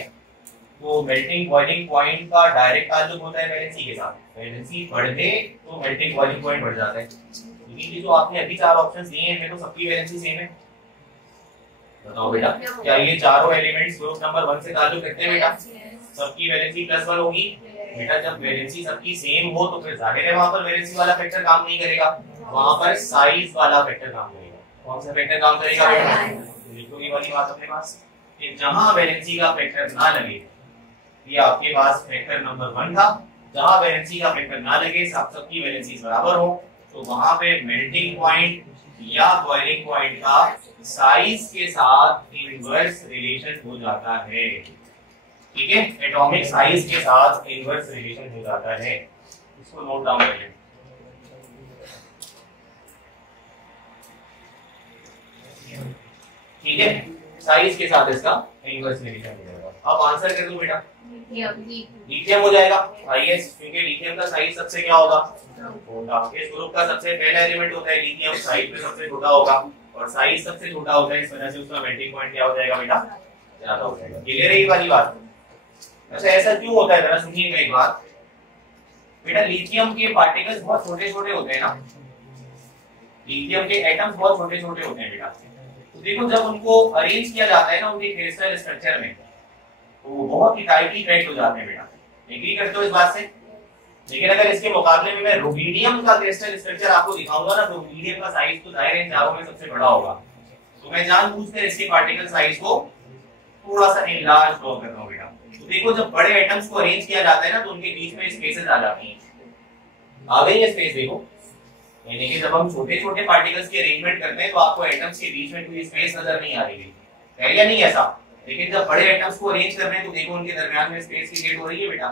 तो मेल्टिंग बॉइलिंग पॉइंट का डायरेक्ट ताल्लुक होता है वैलेंसी के साथ। वैलेंसी बढ़े तो मेल्टिंग बॉइलिंग पॉइंट बढ़ जाता है। लेकिन ये जो आपने अभी चार ऑप्शंस दिए हैं इनमें तो सबकी वैलेंसी सेम है। बताओ बेटा, क्या ये चारों एलिमेंट्स ग्रुप नंबर 1 से ताल्लुक रखते हैं बेटा? सबकी वैलेंसी +1 होगी। बेटा जब वैलेंसी सबकी सेम हो तो फिर जाहिर है वहां पर वैलेंसी वाला फैक्टर काम नहीं करेगा, वहां पर साइज वाला फैक्टर काम करेगा। कौन सा फैक्टर काम करेगा बेटा? लिखो ये वाली बात अपने पास कि जहां वैलेंसी का फैक्टर ना लगे, ये आपके पास फैक्टर नंबर 1 था, जहां वैलेंसी का फैक्टर ना लगे, सबकी वैलेंसी बराबर हो, तो वहां पे मेल्टिंग पॉइंट या बॉइलिंग पॉइंट का साइज के साथ इनवर्स रिलेशन हो जाता है। ठीक है, एटॉमिक साइज के साथ इनवर्स रिलेशन हो जाता है। इसको नोट डाउन कर लें। ठीक है, साइज के साथ इसका इनवर्स रिलेशन हो जाएगा। अब आंसर कर दो बेटा, लिथियम हो जाएगा हाईएस्ट, क्योंकि लिथियम का साइज सबसे क्या होगा? छोटा। इस ग्रुप का सबसे पहला एलिमेंट होता है लिथियम, साइज में सबसे छोटा होगा और साइज सबसे छोटा होता है, इस वजह से उसका मेल्टिंग पॉइंट क्या हो जाएगा बेटा? ज्यादा हो जाएगा। क्लियर है ये वाली बात? अच्छा, ऐसा क्यों होता है जरा सुनिएगा एक बात बेटा। लिथियम के पार्टिकल्स बहुत छोटे छोटे होते हैं ना, लिथियम के एटम्स बहुत छोटे छोटे होते हैं बेटा। तो देखो जब उनको अरेंज किया जाता है ना उनके क्रिस्टल स्ट्रक्चर में, तो वो बहुत ही टाइटली पैक्ड हो जाते हैं बेटा। एग्री करते हो इस बात से? लेकिन अगर इसके मुकाबले में मैं रुबिडियम का क्रिस्टल स्ट्रक्चर आपको दिखाऊंगा ना, तो रुबिडियम का साइज तो जाहिर है इन चारों में सबसे बड़ा होगा। तो मैं जानबूझकर इसके पार्टिकल साइज को थोड़ा सा इनलार्ज ड्रॉ कर रहा हूं बेटा। तो देखो जब बड़े एटम्स को अरेंज किया जाता है ना, तो उनके बीच में स्पेसेस आ जाती हैं। आ गई है स्पेस? देखो, यानी कि जब हम छोटे छोटे पार्टिकल्स की अरेंजमेंट करते हैं तो आपको एटम्स के बीच में कोई स्पेस नजर नहीं आ रही है या नहीं ऐसा? लेकिन जब बड़े एटम्स को अरेंज कर रहे हैं तो देखो उनके दरमियान में स्पेस क्रिएट हो रही है बेटा।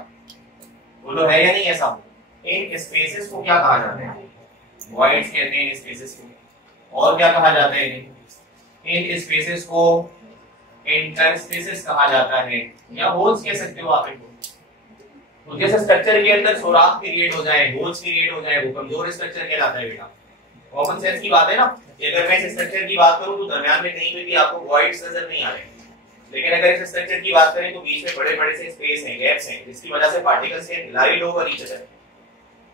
बोलो है या नहीं ऐसा? इन स्पेसेस को क्या कहा जाता है? वॉइड्स कहते हैं इन स्पेसेस को। और क्या कहा जाता है? इन स्पेसेस को इंटरस्पेसेस कहा जाता है, या होल्स कह सकते हो आप इनको। तो जैसे स्ट्रक्चर के अंदर सुराख क्रिएट हो जाए, होल्स क्रिएट हो जाए, वो कमजोर स्ट्रक्चर कहलाता है बेटा। कॉमन सेंस की बात है ना कि अगर मैं इस स्ट्रक्चर की बात करूं तो दरमियान में कहीं पे भी आपको वॉइड्स नजर नहीं आ रहे, लेकिन अगर इस स्ट्रक्चर की बात करें तो बीच में बड़े बड़े से स्पेस हैं, गैप्स हैं, जिसकी वजह से particles can glide over each other.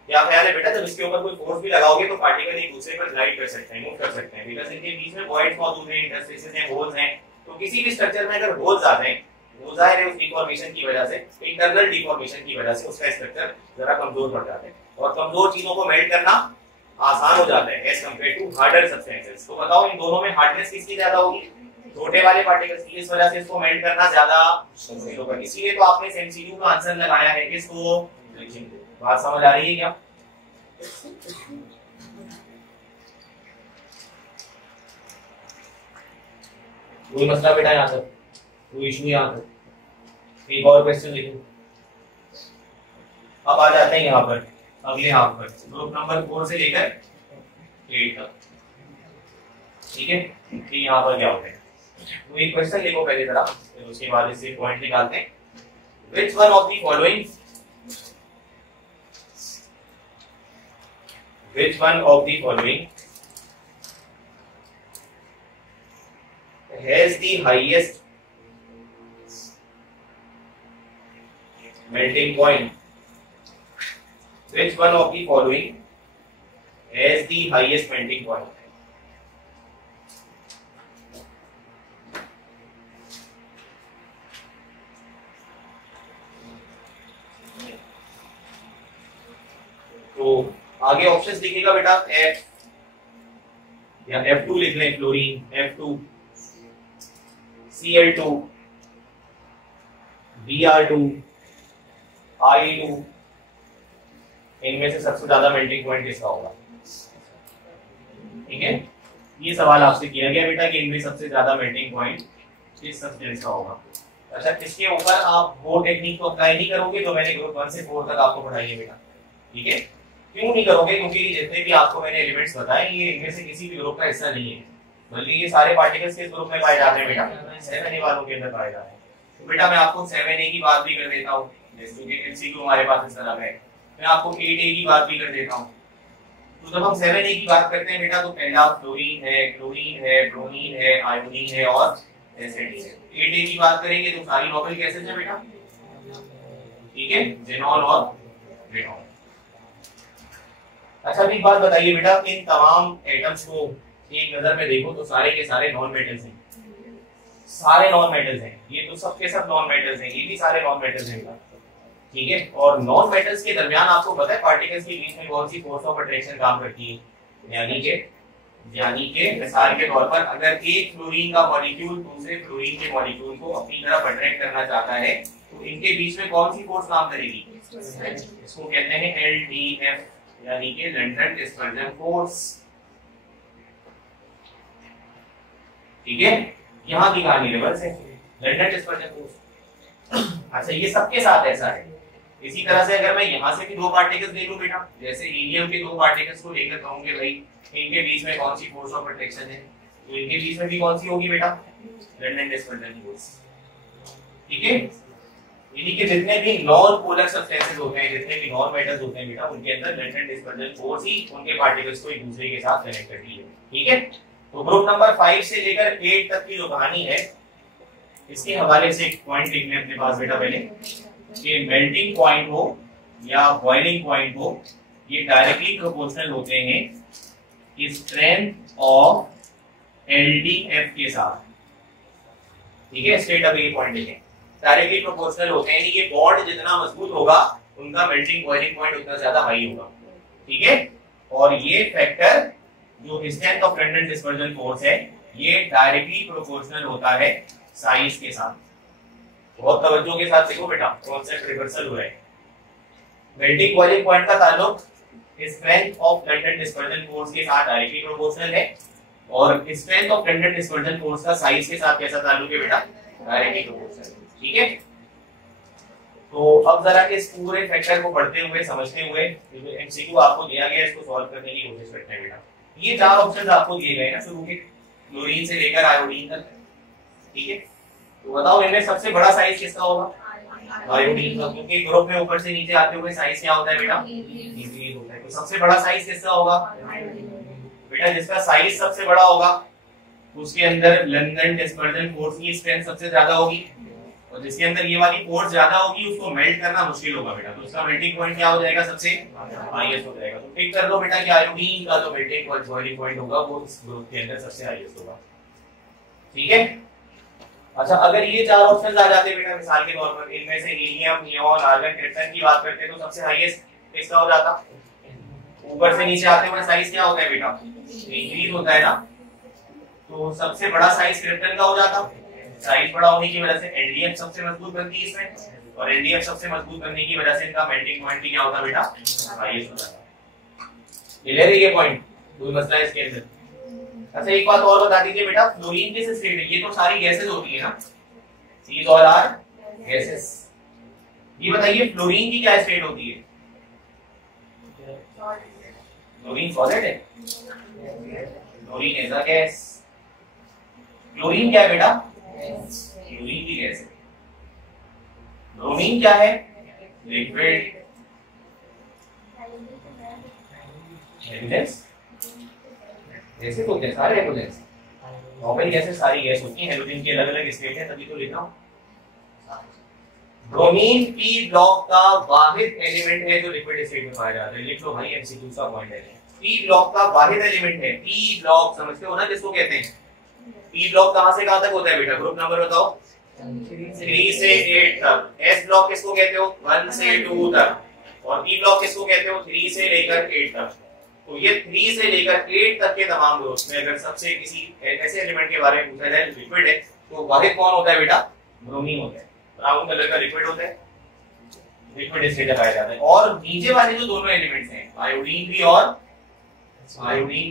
क्या ख्याल है बेटा? जब इसके ऊपर कोई फोर्स भी लगाओगे तो पार्टिकल एक दूसरे पर ग्लाइड कर सकते हैं, मूव कर सकते हैं, बिकॉज़ इनके बीच में वॉइड्स मौजूद हैं, इंटरस्पेसेस हैं, होल्स हैं। तो किसी भी स्ट्रक्चर में अगर होल्स आ जाएं, वो जाहिर है उस डिफॉर्मेशन की वजह से, इंटरनल डिफॉर्मेशन की वजह से उसका स्ट्रक्चर जरा कमजोर पड़ जाता है, और कमजोर चीजों को मेल्ट करना आसान हो जाता है as compare to harder substances. तो बताओ इन दोनों में हार्डनेस किसकी ज्यादा होगी? छोटे वाले पार्टिकल्स की। इस वजह से इसको मेल्ट करना ज्यादा मुश्किल होगा। इसीलिए तो आपने एमसीक्यू का आंसर लगाया है किसको? बात समझ आ रही है क्या? कोई मसला बेटा यहाँ तक? कोई इशू यहाँ तक? एक और क्वेश्चन लिखो। अब आ जाते हैं यहाँ पर अगले हाफ पर, ग्रुप नंबर 4 से लेकर 8 तक। ठीक है, कि यहाँ पर क्या होता है? तो एक क्वेश्चन लिखो पहले जरा, फिर उसके बाद इससे पॉइंट निकालते हैं। Which one of the following? Which one of the following has the highest melting point? Which one of the following has the highest melting point? तो आगे ऑप्शंस लिखिएगा बेटा, F या F2 लिख लें, fluorine F2, Cl2, Br2, I2, इनमें से सबसे ज्यादा मेल्टिंग पॉइंट किसका होगा? ठीक है, ये सवाल आपसे किया गया बेटा कि इनमें सबसे ज्यादा मेल्टिंग पॉइंट किस सब्सटेंस का होगा। अच्छा, इसके ऊपर आप वो टेक्निक को अप्लाई नहीं करोगे जो मैंने ग्रुप 1 से 4 तक आपको पढ़ाई है बेटा। ठीक है, क्यों नहीं करोगे? क्योंकि जितने भी आपको मैंने एलिमेंट्स बताए ये इनमें से किसी भी ग्रुप का हिस्सा नहीं है, बल्कि ये सारे पार्टिकल्स किस ग्रुप में पाए जाते हैं बेटा? 7A वालों के अंदर पाए जाते हैं। तो बेटा मैं आपको 7A की बात भी कर देता हूँ, जैसे कि एमसीक्यू हमारे पास इस तरह है। मैं आपको 8A की बात भी कर देता हूँ। तो जब हम 7A की बात करते हैं बेटा, तो पहला फ्लोरीन है, क्लोरीन है, ब्रोमीन है, आयोडीन है और एसिड है। 8A की बात करेंगे तो सारी नोबेल गैसेस है बेटा। ठीक है, जेनॉल और रेनॉल। अच्छा, अभी एक बात बताइए बेटा, इन तमाम एटम्स को एक नजर में देखो तो सारे के सारे नॉन मेटल्स हैं। सारे नॉन मेटल्स हैं, ये तो सबके सब नॉन मेटल्स हैं, ये भी सारे नॉन मेटल्स हैं बेटा। ठीक है, और नॉन मेटल्स के दरमियान आपको पता है पार्टिकल्स के बीच में कौन सी फोर्स ऑफ अट्रैक्शन काम करती है? यानी के मिसाल के तौर पर अगर एक फ्लोरीन का मॉलिक्यूल दूसरे फ्लोरीन के मॉलिक्यूल को अपनी तरफ अट्रैक्ट करना चाहता है तो इनके बीच में कौन सी फोर्स काम करेगी? इसको कहते हैं LDF, यानी कि लंडन डिस्पर्जन फोर्स। ठीक है, यहाँ की कहानी रिवर्स है, लंडन डिस्पर्जन फोर्स। अच्छा, ये सबके साथ ऐसा है। इसी तरह से अगर मैं यहाँ से भी दो पार्टिकल्स ले लूं बेटा, जैसे हीलियम के दो पार्टिकल्स को लेकर कहूंगे भाई इनके बीच में कौन सी फोर्स ऑफ अट्रैक्शन है, तो इनके बीच में भी कौन सी होगी बेटा? London dispersion force. ठीक है, यानी कि जितने भी नॉन पोलर सब्सटेंसेस होते हैं, जितने भी नॉन मेटल्स होते हैं बेटा, उनके अंदर लंडन डिस्पर्जन फोर्स ही उनके पार्टिकल्स को एक दूसरे के साथ कनेक्ट करती है। ठीक है, तो ग्रुप नंबर 5 से लेकर 8 तक की जो कहानी है, इसके हवाले से एक पॉइंट लिख लें अपने पास बेटा पहले, कि मेल्टिंग पॉइंट हो या बॉइलिंग पॉइंट हो, ये डायरेक्टली प्रोपोर्शनल होते हैं स्ट्रेंथ ऑफ LDF के साथ। ठीक है, स्ट्रेट अवे ये पॉइंट लिखें, डायरेक्टली प्रोपोर्शनल होते हैं, ये बॉन्ड जितना मजबूत होगा उनका मेल्टिंग बॉइलिंग पॉइंट उतना ज्यादा हाई होगा। ठीक है, और ये फैक्टर जो strength of London dispersion force है, ये डायरेक्टली प्रोपोर्शनल होता है साइज के साथ। बहुत तवज्जो के साथ देखो बेटा, कॉन्सेप्ट रिवर्सल हो रहा है। मेल्टिंग बॉइलिंग पॉइंट का ताल्लुक strength of London dispersion force के साथ डायरेक्टली प्रोपोर्शनल है, और strength of London dispersion force का साइज के साथ कैसा ताल्लुक है बेटा? Directly proportional. ठीक है, तो अब जरा के इस पूरे फैक्टर को पढ़ते हुए समझते हुए एमसीक्यू आपको दिया गया, इसको सॉल्व करने की कोशिश करते हैं बेटा। ये चार ऑप्शंस आपको दिए गए ना शुरू के, क्लोरीन से लेकर आयोडीन तक। ठीक है, तो बताओ इनमें सबसे बड़ा साइज किसका होगा? आयोडीन का, क्योंकि ग्रुप में ऊपर से नीचे आते हुए साइज क्या होता है बेटा? इंक्रीज होता है। तो सबसे बड़ा साइज किसका होगा बेटा? जिसका साइज सबसे बड़ा होगा उसके अंदर लंडन डिस्पर्जन फोर्स की स्ट्रेंथ सबसे ज्यादा होगी, और जिसके अंदर ये वाली फोर्स ज्यादा होगी उसको मेल्ट करना मुश्किल होगा बेटा, तो उसका मेल्टिंग पॉइंट क्या हो जाएगा? सबसे हाईएस्ट हो जाएगा। तो टिक कर लो बेटा कि आयोडीन का जो मेल्टिंग पॉइंट बॉइलिंग पॉइंट होगा वो इस ग्रुप के अंदर सबसे हाईएस्ट होगा। ठीक है, अच्छा अगर ये चार ऑप्शंस आ जाते बेटा, मिसाल के तौर पर इनमें से हीलियम, नियोन, आर्गन, क्रिप्टन की बात करते तो सबसे हाईएस्ट किसका हो जाता? ऊपर से नीचे आते हुए साइज क्या होता है बेटा? इंक्रीज होता है ना, तो सबसे बड़ा साइज क्रिप्टन का हो जाता। साइज बड़ा होने की वजह से एलडीएफ सबसे मजबूत बनती है इसमें, और एलडीएफ सबसे मजबूत बनने की वजह से इनका मेल्टिंग पॉइंट भी क्या होता बेटा? हाईएस्ट हो जाता। क्लियर है ये पॉइंट? कोई मसला है इसके अंदर? अच्छा एक बात और बता दीजिए बेटा, फ्लोरीन किस स्टेट है? ये तो सारी गैसेस होती है ना, these all are gases। ये बताइए फ्लोरीन की क्या स्टेट होती है? फ्लोरीन सॉलिड है, fluorine is a gas. Chlorine क्या है बेटा? क्लोरीन की गैस है। ब्रोमीन क्या है? लिक्विड। गैसेस होते हैं सारे, हेलोजेंस। नॉर्मल गैसेस सारी गैस होती हैं, हेलोजन की अलग अलग स्टेट है, तभी तो लिख रहा हूं। ब्रोमीन पी ब्लॉक का वाहिद एलिमेंट है जो लिक्विड स्टेट में पाया जाता है। लिख लो भाई, एमसीक्यू का पॉइंट है। पी ब्लॉक का वाहिद एलिमेंट है। पी ब्लॉक समझते हो ना किसको कहते हैं? पी ब्लॉक कहां से कहां तक होता है बेटा? ग्रुप नंबर बताओ। 3 से 8 तक। एस ब्लॉक किसको कहते हो? 1 से 2 तक। और पी ब्लॉक किसको कहते हो? 3 से लेकर 8 तक। तो ये 3 से लेकर 8 तक के तमाम ग्रुप्स में अगर सबसे किसी ऐसे एलिमेंट के बारे में पूछा जाए लिक्विड है, तो वाहिद कौन होता है बेटा? ब्रोमीन होता है। ब्राउन कलर का लिक्विड होता है, लिक्विड स्टेट पाया जाता है। और नीचे वाले जो दोनों एलिमेंट्स हैं, आयोडीन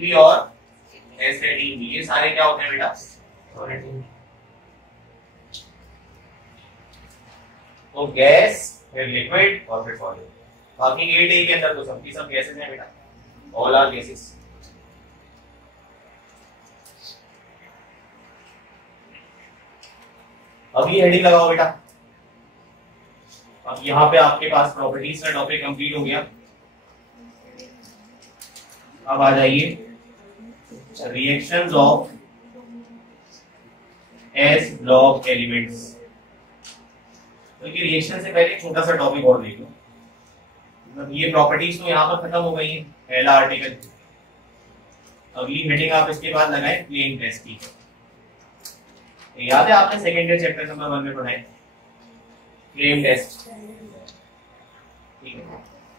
भी और एसिडिन भी, ये सारे क्या होते हैं बेटा? सॉलिड। तो गैस, फिर लिक्विड और फिर सॉलिड। बाकी 8A के अंदर तो सबकी सब गैसेस हैं बेटा, ऑल आर गैसेस। अभी हेडिंग लगाओ बेटा। अब यहाँ पे आपके पास प्रॉपर्टीज का टॉपिक कंप्लीट हो गया। अब आ जाइए reactions of S block elements. बल्कि रिएक्शन से पहले छोटा सा टॉपिक और देख लो। मतलब ये प्रॉपर्टीज तो यहाँ पर खत्म हो गई है, पहला आर्टिकल। अगली हेडिंग आप इसके बाद लगाएं प्लेन टेस्ट की। याद है आपने सेकेंड ईयर चैप्टर नंबर 1 में पढ़ा है प्लेन टेस्ट। ठीक है,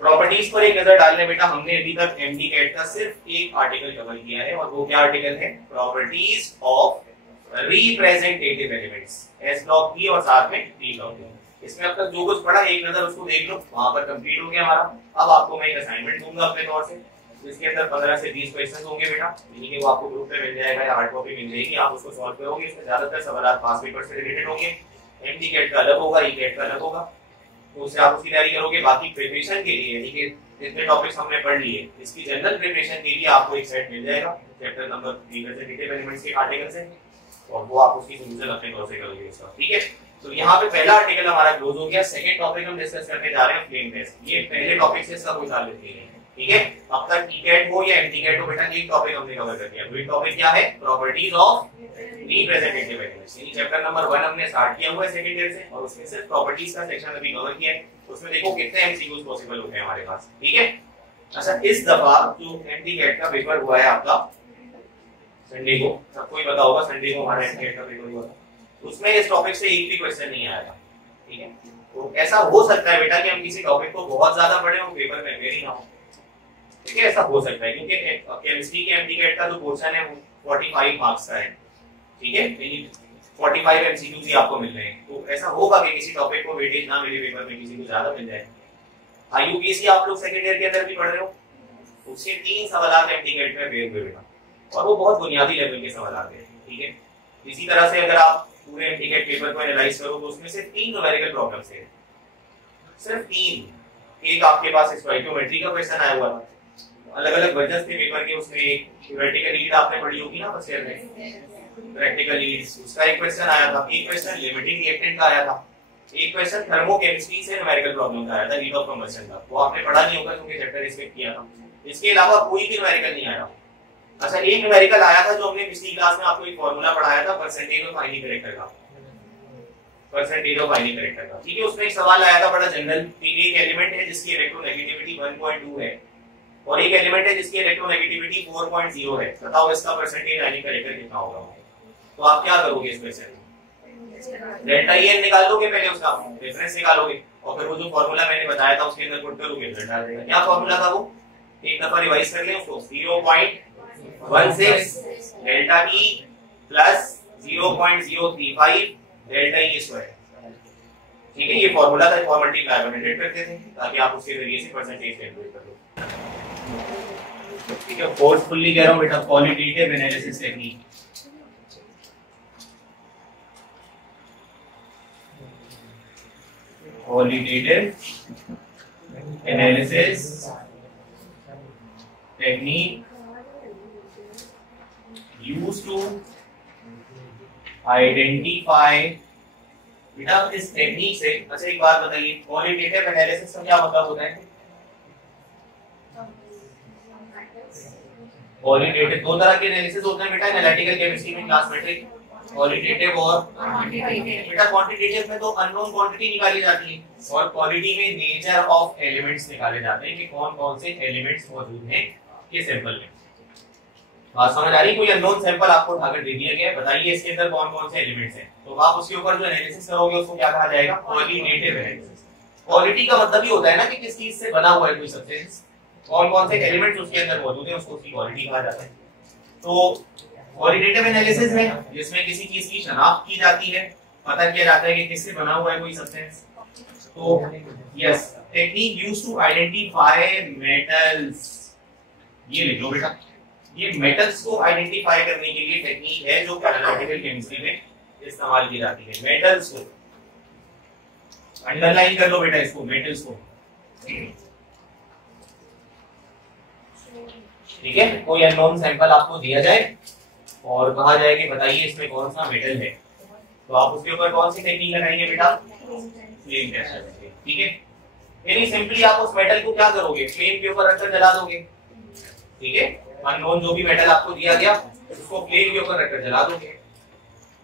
प्रॉपर्टीज पर एक नजर डालने बेटा। हमने अभी तक एमडीकैट का सिर्फ एक आर्टिकल कवर किया है, और वो क्या आर्टिकल है? Properties of representative elements, S block की और साथ में टी ब्लॉक की। इसमें अब तक जो कुछ पढ़ा एक नजर उसको देख लो, वहां पर कंप्लीट हो गया हमारा। अब आपको मैं एक असाइनमेंट दूंगा अपने तौर से, इसके अंदर 15 से 20 क्वेश्चन होंगे बेटा, यानी कि वो आपको ग्रुप में मिल जाएगा या हार्ड कॉपी मिल जाएगी, आप उसको सॉल्व करोगे। इसमें ज्यादातर सवाल पास पेपर से रिलेटेड होंगे। एमडीकैट का अलग होगा, ईकैट का अलग होगा, तो उससे आप उसकी तैयारी करोगे। बाकी प्रिपरेशन के लिए, यानी कि जितने टॉपिक्स हमने पढ़ लिए, इसकी जनरल प्रिपरेशन के लिए आपको एक सेट मिल जाएगा चैप्टर नंबर 3 रिप्रेजेंटेटिव एलिमेंट्स के आर्टिकल से, और वो आप उसकी सोल्यूशन अपने तौर से करोगे इसका। ठीक है, तो यहाँ पे पहला आर्टिकल हमारा क्लोज हो गया। सेकंड टॉपिक हम डिस्कस करने जा रहे हैं प्लेन टेस्ट। ये पहले टॉपिक से इसका कोई ताल्लुक नहीं है। ठीक है, अब तक ईकैट हो या एमडीकैट हो बेटा, एक टॉपिक हमने कवर कर दिया। तो टॉपिक क्या है? Properties of representative elements. ये चैप्टर नंबर 1 हमने स्टार्ट किया हुआ है सेकंड ईयर से, और उसमें सिर्फ प्रॉपर्टीज का सेक्शन अभी कवर किया है। उसमें देखो कितने एमसीक्यूज पॉसिबल होते हैं हमारे पास। ठीक है, अच्छा इस दफा जो एमडीकैट का पेपर हुआ है आपका संडे को, सबको ही पता होगा संडे को हमारा एमडीकैट का पेपर हुआ था, उसमें इस टॉपिक से एक भी क्वेश्चन नहीं आया था। ठीक है, तो ऐसा हो सकता है बेटा कि हम किसी टॉपिक को बहुत ज्यादा पढ़े और पेपर में वेरी ना हो। ठीक है, ऐसा हो सकता है, क्योंकि केमिस्ट्री के एमडीकैट का जो पोर्शन है वो 45 मार्क्स का है। ठीक है, 45 एमसीक्यूज ही आपको मिल रहे हैं। तो ऐसा होगा कि किसी टॉपिक को वेटेज ना मिले पेपर में, किसी को ज्यादा मिल जाए। आईयूपीएससी आप लोग सेकंड ईयर के अंदर भी पढ़ रहे हो, उसके 3 सवाल एमडीकैट में पेश हुए बेटा, और वो बहुत बुनियादी लेवल के सवाल आते हैं। ठीक है, इसी तरह से अगर आप पूरे एमडीकैट पेपर को एनालाइज करो तो उसमें से 3 न्यूमेरिकल प्रॉब्लम्स है, सिर्फ 3। एक आपके पास स्टोइकियोमेट्री का क्वेश्चन आया हुआ था, अलग अलग वर्जन्स थे पेपर के। उसमें थ्योरेटिकल लीड आपने पढ़ी होगी ना फर्स्ट ईयर में, प्रैक्टिकल लीड्स, उसका एक क्वेश्चन आया था। एक क्वेश्चन लिमिटिंग रिएक्टेंट का आया था। एक क्वेश्चन थर्मोकेमिस्ट्री से न्यूमेरिकल प्रॉब्लम का आया था, हीट ऑफ कंबशन का। वो आपने पढ़ा नहीं होगा क्योंकि चैप्टर स्किप किया था। इसके अलावा कोई भी न्यूमेरिकल नहीं आया। अच्छा, एक न्यूमेरिकल आया था जो हमने पिछली क्लास में आपको एक फार्मूला पढ़ाया था परसेंटेज ऑफ फाइनल कैरेक्टर का, परसेंटेज ऑफ फाइनल कैरेक्टर का। ठीक है, उसमें एक सवाल आया था बड़ा जनरल कि एक एलिमेंट है जिसकी इलेक्ट्रोनेगेटिविटी 1.2 है और एक एलिमेंट है जिसकी इलेक्ट्रोनेगेटिविटी 4.0 है। बताओ इसका परसेंटेज फाइनल कैरेक्टर कितना होगा? तो आप क्या करोगे इस क्वेश्चन में? डेल्टा ई निकालोगे, पहले उसका रेफरेंस निकालोगे, और फिर वो जो फार्मूला मैंने बताया था उसके अंदर पुट करोगे, रिजल्ट आ जाएगा। क्या फार्मूला था वो? एक दफा रिवाइज कर लें उसको। 0.16 delta E plus 0.035 delta E square. ठीक है, ये फार्मूला था, फॉर मल्टीप्लाई में हंड्रेड करते थे ताकि आप उसके जरिए से परसेंटेज कैलकुलेट कर लो। ठीक है, फोर्सफुली कह रहा हूं बेटा, qualitative analysis technique. qualitative analysis technique used to identify। बेटा इस टेक्निक से, अच्छा एक बात बताइए, क्वालिटेटिव एनालिसिस का क्या मतलब होता है? क्वालिटेटिव दो तरह के एनालिसिस होते हैं बेटा एनालिटिकल केमिस्ट्री में, क्लासमेट्रिक, क्वालिटेटिव और क्वांटिटेटिव। बेटा क्वांटिटेटिव में तो अननोन क्वांटिटी निकाली जाती है, और क्वालिटी में नेचर ऑफ एलिमेंट्स निकाले जाते हैं कि कौन कौन से एलिमेंट्स मौजूद हैं ये सैंपल में। बात समझ आ रही? कोई अननोन सैंपल आपको उठाकर दे दिया गया है, बताइए इसके अंदर कौन कौन से एलिमेंट्स हैं, तो आप उसके ऊपर जो एनालिसिस करोगे उसको क्या कहा जाएगा? Qualitative analysis. क्वालिटी का मतलब ही होता है ना कि किस चीज से बना हुआ है कोई सब्सटेंस, कौन कौन से एलिमेंट्स उसके अंदर मौजूद है उसको उसकी क्वालिटी कहा जाता है। तो क्वालिटेटिव एनालिसिस है जिसमें किसी चीज की शनाख्त की जाती है, पता किया जाता है कि किससे बना हुआ है कोई सब्सटेंस। तो yes, technique used to identify metals, ये लिख लो बेटा, ये मेटल्स को आइडेंटिफाई करने के लिए टेक्निक है जो एनालिटिकल केमिस्ट्री में इस्तेमाल की जाती है। मेटल्स को अंडरलाइन कर लो बेटा, इसको मेटल्स को, ठीक है। कोई अननोन सैंपल आपको दिया जाए और कहा जाए कि बताइए इसमें कौन सा मेटल है, तो आप उसके ऊपर कौन सी टेक्निक लगाएंगे बेटा? फ्लेम टेस्ट करेंगे, ठीक है। यानी सिंपली आप उस मेटल को क्या करोगे, फ्लेम के ऊपर रखकर जला दोगे, ठीक है। अननोन जो भी मेटल आपको दिया गया उसको फ्लेम के ऊपर रखकर जला दोगे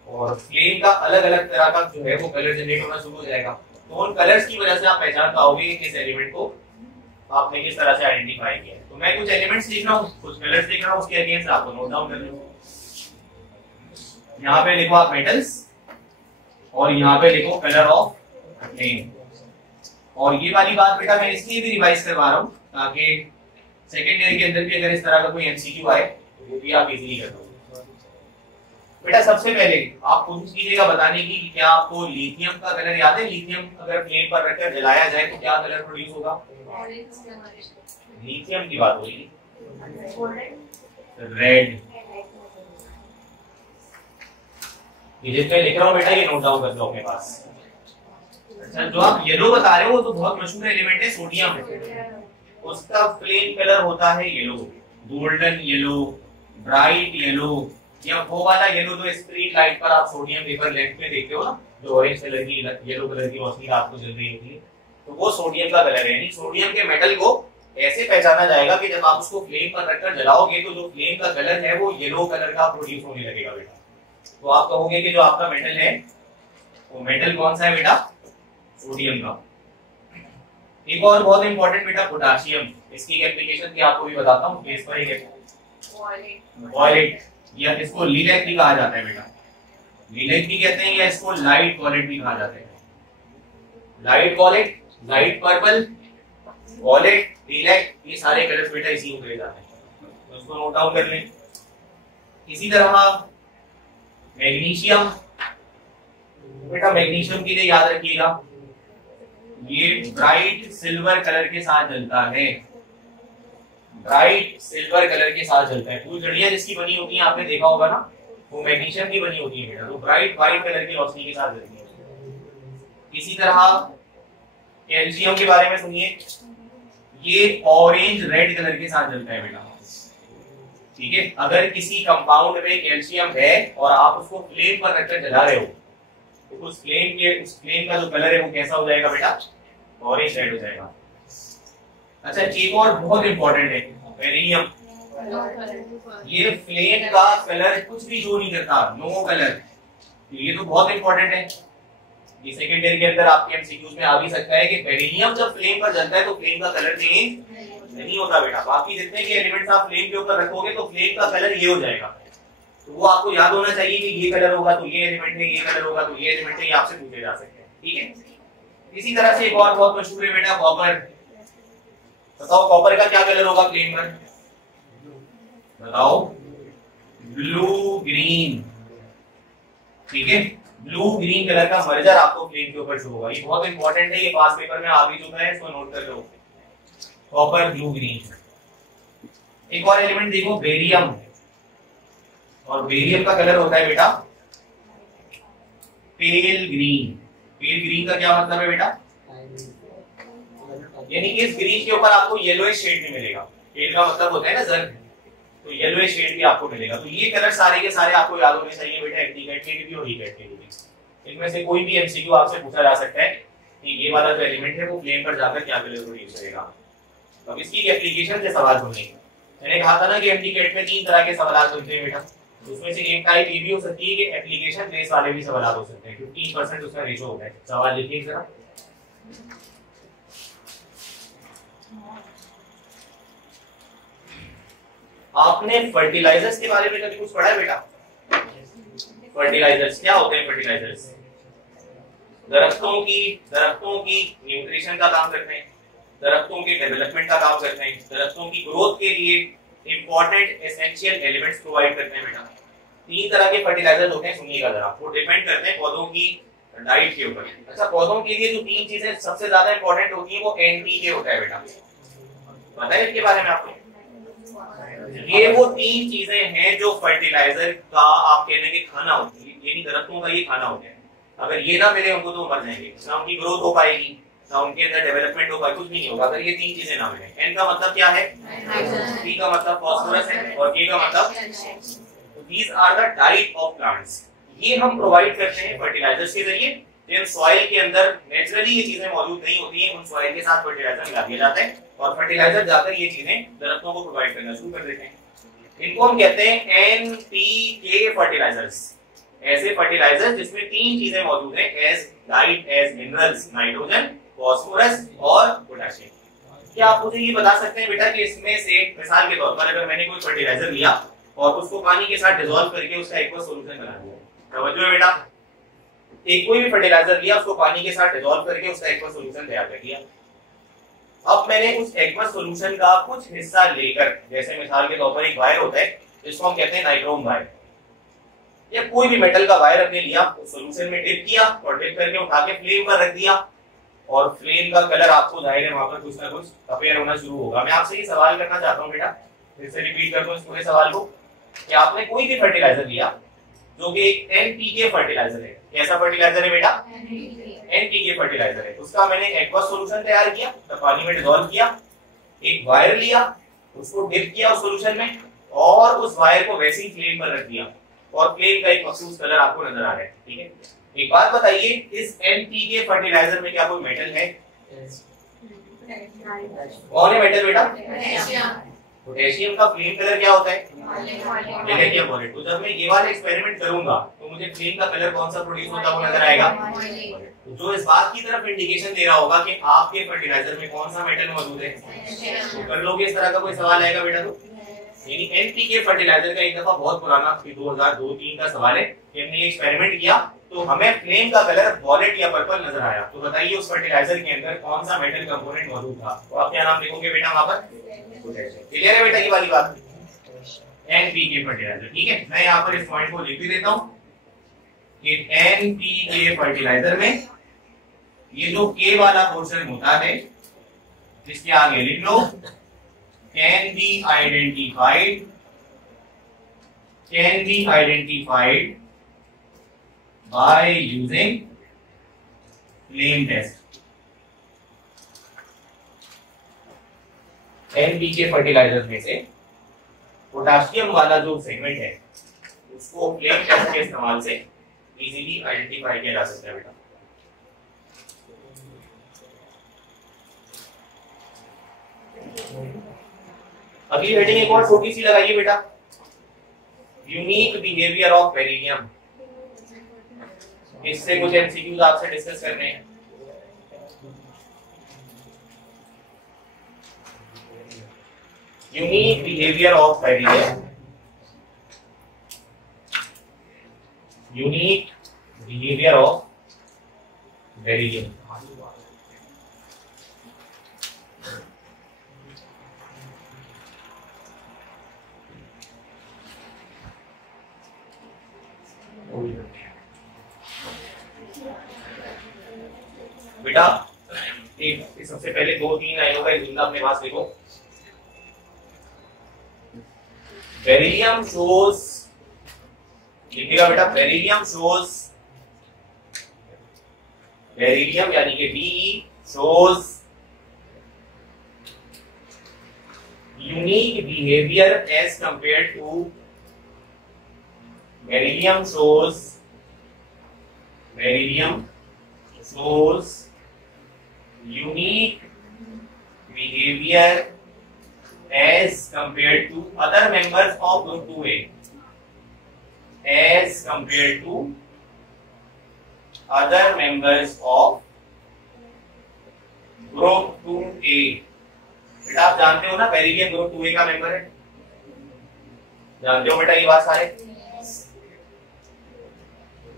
और फ्लेम का अलग अलग तरह का जो है वो कलर जनरेट होना शुरू हो जाएगा। तो उन कलर्स की वजह से आप पहचान पाओगे किस एलिमेंट को आपने किस तरह से आइडेंटिफाई किया। तो मैं कुछ एलिमेंट्स लिख रहा हूँ, कुछ कलर्स लिख रहा हूँ, उसके अगेंस्ट आपको नोट डाउन कर लो। यहाँ पे लिखो आप मेटल्स और यहाँ पे लिखो कलर ऑफ फ्लेम। और ये वाली बात बेटा मैं इसलिए भी रिवाइज करवा रहा हूँ ताकि सेकेंड ईयर के अंदर भी अगर इस तरह का कोई एमसीक्यू आए तो वो भी आप इजीली कर दो। बेटा सबसे पहले आप कोशिश कीजिएगा बताने की कि क्या आपको लिथियम का कलर याद है? लिथियम अगर फ्लेम पर रखकर जलाया जाए तो क्या कलर प्रोड्यूस होगा? लिथियम की बात हो रही है, रेड। ये जिसमें लिख रहा हूँ बेटा ये नोट डाउन कर लो अपने पास। अच्छा, जो आप येलो बता रहे हो तो बहुत मशहूर एलिमेंट है सोडियम, उसका फ्लेम कलर होता है yellow, golden yellow, bright yellow, या वो वाला येलो जो स्ट्रीट लाइट पर आप सोडियम वेपर लैंप में देखते हो ना, जो ऑरेंज कलर की येलो कलर की रोशनी रात को जल रही होती है, तो वो सोडियम का कलर है। यानी सोडियम के मेटल को ऐसे पहचाना जाएगा कि जब आप उसको फ्लेम पर रखकर जलाओगे तो जो फ्लेम का कलर है वो येलो कलर का प्रोड्यूस होने लगेगा बेटा। तो आप कहोगे कि जो आपका मेटल है वो मेटल कौन सा है बेटा? सोडियम का। एक और बहुत इंपॉर्टेंट बेटा पोटाशियम, इसकी एप्लीकेशन की आपको भी बताता हूँ, इस पर एक वॉलेट या इसको लीलैक भी कहा जाता है बेटा, लीलैक भी कहते हैं या इसको लाइट वॉलेट भी कहा जाता है। Light violet, light purple, violet, lilac, ये सारे कलर्स बेटा इसी को कहे जाते हैं, तो इसको नोट डाउन कर लें। इसी तरह मैग्नीशियम, बेटा मैग्नीशियम के लिए याद रखिएगा ये ब्राइट सिल्वर कलर के साथ जलता है, ब्राइट सिल्वर कलर के साथ जलता है। फूलझड़ियां जिसकी बनी होती है आपने देखा होगा ना, वो मैग्नीशियम की बनी होती है बेटा, तो ब्राइट व्हाइट कलर की रोशनी के साथ जलती है। इसी तरह कैल्शियम के बारे में सुनिए, ये ऑरेंज रेड कलर के साथ जलता है बेटा, ठीक है। अगर किसी कंपाउंड में कैल्शियम है और आप उसको फ्लेम पर रखकर जला रहे हो तो उस फ्लेम का जो कलर है वो कैसा हो जाएगा बेटा? ऑरेंज रेड हो जाएगा। अच्छा, एक और बहुत इंपॉर्टेंट है बेरिलियम, ये फ्लेम का कलर कुछ भी जो नहीं करता, नो कलर, ये तो बहुत इंपॉर्टेंट है। ये सेकंड ईयर के अंदर आपके एमसीक्यूज में आ भी सकता है कि बेरिलियम जब फ्लेम पर जलता है तो फ्लेम का कलर चेंज नहीं होता बेटा। बाकी जितने भी एलिमेंट्स आप फ्लेम के ऊपर रखोगे तो फ्लेम का कलर ये हो जाएगा, तो वो आपको याद होना चाहिए कि ये कलर होगा तो ये एलिमेंट है, ये कलर होगा तो ये एलिमेंट है, ये आपसे पूछे जा सकते हैं, ठीक है। इसी तरह से एक और बहुत मशहूर है बेटा कॉपर। बताओ कॉपर का क्या कलर होगा फ्लेम पर? बताओ, ब्लू ग्रीन, ठीक है। ब्लू ग्रीन कलर का मर्जर आपको फ्लेम के ऊपर शो होगा, ये बहुत इंपॉर्टेंट है, ये पास पेपर में आ भी चुका है, इसको नोट कर लो, कॉपर ब्लू ग्रीन। एक और एलिमेंट देखो बेरियम, और बेरियम का कलर होता है बेटा पेल ग्रीन। पेल ग्रीन का क्या मतलब है बेटा? यानी कि इस ग्रीन के ऊपर आपको येलोइश शेड भी मिलेगा, पेल का मतलब होता है ना जर्द, तो येलोइश शेड भी आपको मिलेगा। तो ये कलर सारे के सारे आपको याद होने चाहिए बेटा, एक्टिकेट के भी और हीट के भी। इनमें से कोई भी एमसीक्यू आपसे पूछा जा सकता है कि ये वाला जो एलिमेंट है वो फ्लेम पर जाकर क्या कलर प्रोड्यूस करेगा। अब इसकी एप्लीकेशन से सवाल सुनिए। मैंने कहा था ना कि एमसीक्यू में 3 तरह के सवाल होते हैं बेटा, उसमें से एक टाइप ये भी हो सकती है कि एप्लीकेशन बेस वाले भी सवाल हो सकते हैं, 15% उसका रेशो होता है। सवाल लिखिए जरा। आपने फर्टिलाइजर्स के बारे में कभी कुछ पढ़ा है बेटा? फर्टिलाइजर्स क्या होते हैं? फर्टिलाइजर्स दरख्तों की न्यूट्रिशन का काम करते हैं, दरख्तों के डेवलपमेंट का काम करते हैं, दरख्तों की ग्रोथ के लिए इंपॉर्टेंट एसेंशियल एलिमेंट्स प्रोवाइड करते हैं बेटा। 3 तरह के फर्टिलाइजर होते हैं, सुनिएगा जरा, वो डिपेंड करते हैं पौधों की डाइट के ऊपर। अच्छा, पौधों के लिए जो 3 चीजें सबसे ज्यादा इंपॉर्टेंट होती है वो एनपीके होता है बेटा, पता है इसके बारे में आपको? ये वो 3 चीजें हैं जो फर्टिलाइजर का आप कहने के खाना होती है, यानी दरख्तों का ये खाना होता है। अगर ये ना मिले उनको तो मर जाएंगे, ना उनकी ग्रोथ हो पाएगी, ना उनके अंदर डेवलपमेंट होगा, कुछ भी नहीं होगा अगर ये 3 चीजें ना मिले। एन का मतलब क्या है? पी का मतलब फास्फोरस है, और के का मतलब these are the diet of plants. ये हम प्रोवाइड करते हैं फर्टिलाइजर्स के जरिए। जिन सॉइल के अंदर नेचुरली ये चीजें मौजूद नहीं होती हैं, उन सॉइल के साथ फर्टिलाइजर मिला दिया जाता है और फर्टिलाइजर जाकर ये चीजें दरख्तों को प्रोवाइड करना शुरू कर देते हैं। इनको हम कहते हैं एनपीके फर्टिलाइजर्स, ऐसे फर्टिलाइजर जिसमें 3 चीजें मौजूद हैं as diet, as minerals, nitrogen, phosphorus और पोटेशियम। क्या आप मुझे ये बता सकते हैं बेटा कि इसमें से मिसाल के तौर पर अगर मैंने कोई फर्टिलाइजर लिया और उसको पानी के साथ डिसॉल्व करके उसका एक्वा सॉल्यूशन बना दिया, समझ लो बेटा, एक कोई भी फर्टिलाइजर लिया, उसको पानी के साथ डिसॉल्व करके उसका एक्वा सॉल्यूशन तैयार कर दिया। अब मैंने उस एक्वा सॉल्यूशन का कुछ हिस्सा लेकर, जैसे मिसाल के तौर पर एक वायर होता है जिसको हम कहते हैं नाइट्रोम वायर, या कोई भी मेटल का वायर हमने लिया, सॉल्यूशन में डिप किया और डिप करके उठा के फ्लेम पर रख दिया, और फ्लेम का कलर आपको जाहिर है वहां पर कुछ ना कुछ अपेयर होना शुरू होगा। मैं आपसे ये सवाल करना चाहता हूँ बेटा, फिर से रिपीट कर दूं इस पूरे सवाल को, कि आपने कोई भी फर्टिलाइजर लिया जो कि एक एनपीके फर्टिलाइजर है। कैसा फर्टिलाइजर है बेटा? एनपीके फर्टिलाइजर है। उसका मैंने एक्वा सॉल्यूशन तैयार किया, तो पानी में डिसॉल्व किया, एक वायर लिया, उसको डिप किया उस सॉल्यूशन में, और उस वायर को वैसे ही फ्लेम पर रख दिया, और फ्लेम का एक मखसूस कलर आपको नजर आ रहा है। ठीक है, एक बात बताइए, इस एनपीके फर्टिलाइजर में क्या कोई मेटल है? कौन है मेटल बेटा? पोटेशियम का फ्लेम कलर क्या होता है? वॉलेट। तो जब मैं ये वाला एक्सपेरिमेंट करूंगा तो मुझे फ्लेम का कलर कौन सा प्रोड्यूस होता हुआ नजर आएगा? जो इस बात की तरफ इंडिकेशन दे रहा होगा कि आपके फर्टिलाइजर में कौन सा मेटल मौजूद है। तो कर लोगे इस तरह का कोई सवाल आएगा बेटा? तो यानी एनपीके फर्टिलाइजर का एक दफा बहुत पुराना 2002-3 का सवाल है कि हमने ये एक्सपेरिमेंट किया तो हमें फ्लेम का कलर वॉलेट या पर्पल नजर आया। तो बताइए उस फर्टिलाइजर के अंदर कौन सा मेटल कंपोनेंट मौजूद था? तो आप क्या नाम लिखोगे बेटा वहां पर? क्लियर है बेटा ये वाली बात? NPK fertiliser. ठीक है, मैं यहाँ पर इस पॉइंट को लिख भी देता हूँ कि एनपीके फर्टिलाइजर में ये जो के वाला पोर्शन होता है, इसके आगे लिख लो can be identified by using flame test। NPK fertiliser में से पोटेशियम वाला जो सेगमेंट है उसको फ्लेम टेस्ट के इस्तेमाल से इजीली आइडेंटिफाई किया जा सकता है बेटा। अगली हेडिंग एक और छोटी सी लगाइए बेटा, यूनिक बिहेवियर ऑफ बेरिलियम। इससे कुछ एमसीक्यूज आपसे डिस्कस करने हैं। Unique behaviour of beryllium, unique behaviour of beryllium. बेटा एक सबसे पहले 2-3 लाइनों का एक जुमला अपने पास लिखो। बेरिलियम शोज, लिखिएगा बेटा, बेरिलियम शोज, बेरिलियम यानी कि B shows unique behaviour as compare to, beryllium shows, beryllium shows unique behavior as compared to other members of group 2A, as compared to other members of group 2A। बेटा आप जानते हो ना beryllium group 2A का member है, जानते हो बेटा ये बात सारे।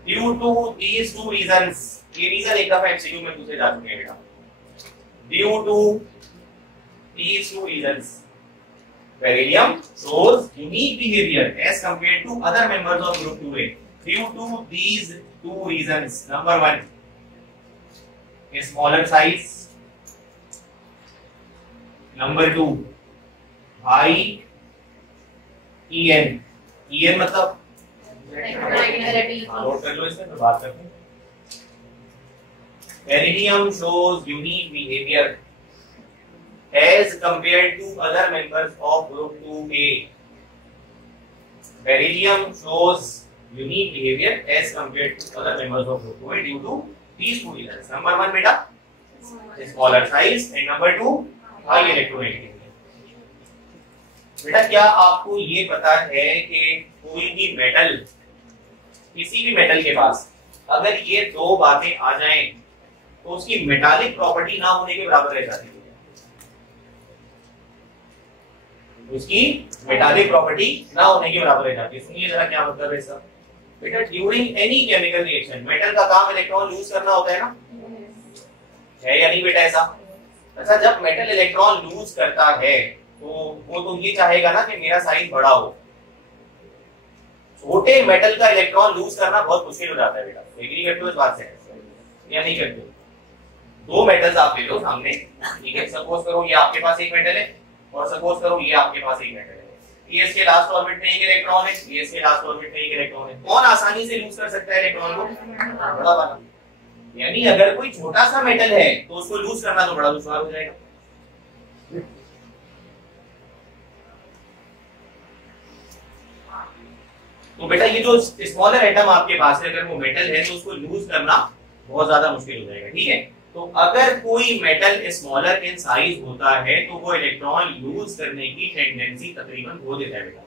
Due to these two reasons, ये रीजन एक दफा एमसीक्यू में पूछे जा चुके हैं बेटा। Due to these two reasons. Beryllium shows unique behavior as compared to other members of group 2A due to these two reasons. Number 1, a smaller size. Number 2, high EN. EN मतलब note कर लो इसमें, फिर बात करते हैं. Beryllium shows unique behavior as compared to other members of group 2A. Beryllium shows unique behavior as compared to other members of group 2A due to these two reasons. Number 1 बेटा smaller size and number 2 high electronegativity. बेटा क्या आपको ये पता है कि कोई भी मेटल, किसी भी मेटल के पास अगर ये दो बातें आ जाएं तो उसकी मेटालिक प्रॉपर्टी ना होने के बराबर रह जाती है. उसकी मेटालिक प्रॉपर्टी ना होने के बराबर रह जाती है. सुनिए जरा क्या मतलब है इसका. बेटा during any chemical reaction metal का काम इलेक्ट्रॉन लूज करना होता है ना, है या नहीं बेटा ऐसा? अच्छा, जब मेटल इलेक्ट्रॉन लूज करता है तो वो तो ये चाहेगा ना कि मेरा साइज बड़ा हो. छोटे मेटल का इलेक्ट्रॉन लूज करना बहुत मुश्किल हो जाता है बेटा. एग्री करते हो इस बात से या नहीं करते? दो मेटल्स आप ले लो सामने, ठीक है. सपोज करो ये आपके पास एक मेटल है और सपोज करो ये आपके पास एक मेटल है. ये इसके लास्ट ऑर्बिट में एक इलेक्ट्रॉन है, ये इसके लास्ट ऑर्बिट में एक इलेक्ट्रॉन है. कौन आसानी से लूज कर सकता है इलेक्ट्रॉन को? बड़ा वाला. यानी अगर कोई छोटा सा मेटल है तो उसको लूज करना तो बड़ा दुश्वार हो जाएगा. तो बेटा ये जो स्मॉलर एटम आपके पास है अगर वो मेटल है तो उसको लूज करना बहुत ज्यादा मुश्किल हो जाएगा. ठीक है. तो अगर कोई मेटल स्मॉलर इन साइज होता है तो वो इलेक्ट्रॉन लूज करने की टेंडेंसी तकरीबन खो देता है बेटा.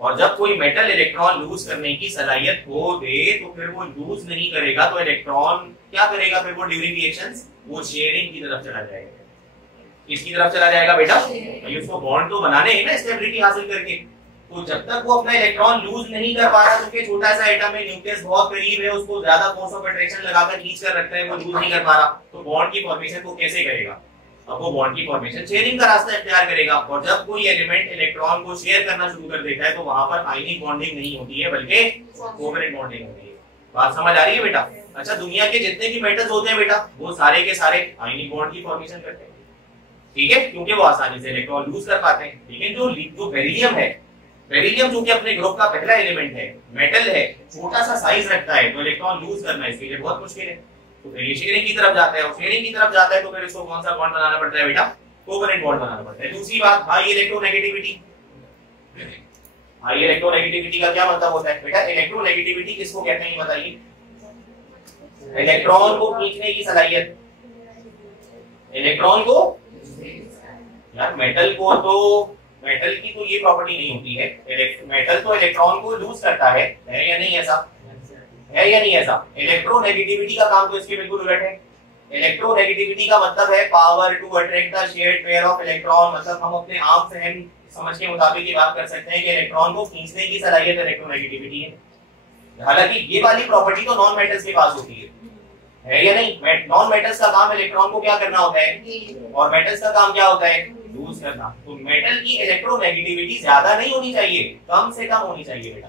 और जब कोई मेटल इलेक्ट्रॉन लूज करने की सलाहियत खो दे तो फिर वो लूज नहीं करेगा तो इलेक्ट्रॉन क्या करेगा? फिर वो ड्यूरिंग रिएक्शंस वो शेयरिंग की तरफ चला जाएगा. किसकी तरफ चला जाएगा बेटा? उसको बॉन्ड तो बनाने हैं ना स्टेबिलिटी हासिल करके. तो जब तक वो अपना इलेक्ट्रॉन लूज नहीं कर पा रहा क्योंकि छोटा सा एटम है, न्यूक्लियस बहुत करीब है, उसको ज्यादा फोर्स ऑफ अट्रैक्शन लगाकर खींच कर रखता है, वो लूज नहीं कर पा रहा, तो बॉन्ड की फॉर्मेशन को कैसे करेगा? अब वो बॉन्ड की फॉर्मेशन शेयरिंग का रास्ता इख्तियार करेगा. और जब कोई एलिमेंट इलेक्ट्रॉन को शेयर करना शुरू कर देता है तो वहां पर आयनिक बॉन्डिंग नहीं होती है बल्कि कोवेलेंट बॉन्डिंग होती है. बात समझ आ रही है बेटा? अच्छा, दुनिया के जितने भी मेटल्स होते हैं बेटा वो सारे के सारे आयनिक बॉन्ड की फॉर्मेशन करते हैं. ठीक है, क्योंकि वो आसानी से इलेक्ट्रॉन लूज कर पाते हैं. लेकिन जो बेरिलियम है, बेरिलियम जो कि अपने ग्रुप का पहला एलिमेंट है, मेटल है, छोटा सा साइज रखता है, तो इलेक्ट्रॉन लूज करना इसके लिए बहुत मुश्किल है. तो फिर ये शेयरिंग की तरफ जाता है और शेयरिंग की तरफ जाता है तो फिर इसको कौन सा बॉन्ड बनाना पड़ता है बेटा? कोवेलेंट बॉन्ड बनाना पड़ता है. दूसरी बात, हाई इलेक्ट्रोनेगेटिविटी. हाई इलेक्ट्रोनेगेटिविटी का क्या मतलब होता है बेटा? इलेक्ट्रोनेगेटिविटी किसको कहते हैं बताइए? इलेक्ट्रॉन को खींचने की सलाहियत. इलेक्ट्रॉन को, यार मेटल को तो, मेटल की तो ये प्रॉपर्टी नहीं होती है. मेटल तो इलेक्ट्रॉन को लूज करता है या नहीं? ऐसा है या नहीं? ऐसा इलेक्ट्रोनेगेटिविटी का काम तो इसके बिल्कुल उलट है. इलेक्ट्रोनेगेटिविटी का मतलब है power to attract the shared pair of electron. मतलब हम अपने आम सहन समझ के मुताबिक ये बात कर सकते हैं कि इलेक्ट्रॉन को खींचने की सलाहियत इलेक्ट्रोनेगेटिविटी है. हालांकि ये वाली प्रॉपर्टी तो नॉन मेटल्स के पास होती है या नहीं? नॉन मेटल्स का काम इलेक्ट्रॉन को क्या करना होता है और मेटल्स का काम क्या होता है? लूज करना. तो मेटल की इलेक्ट्रोनेगेटिविटी ज्यादा नहीं होनी चाहिए, कम से कम होनी चाहिए बेटा.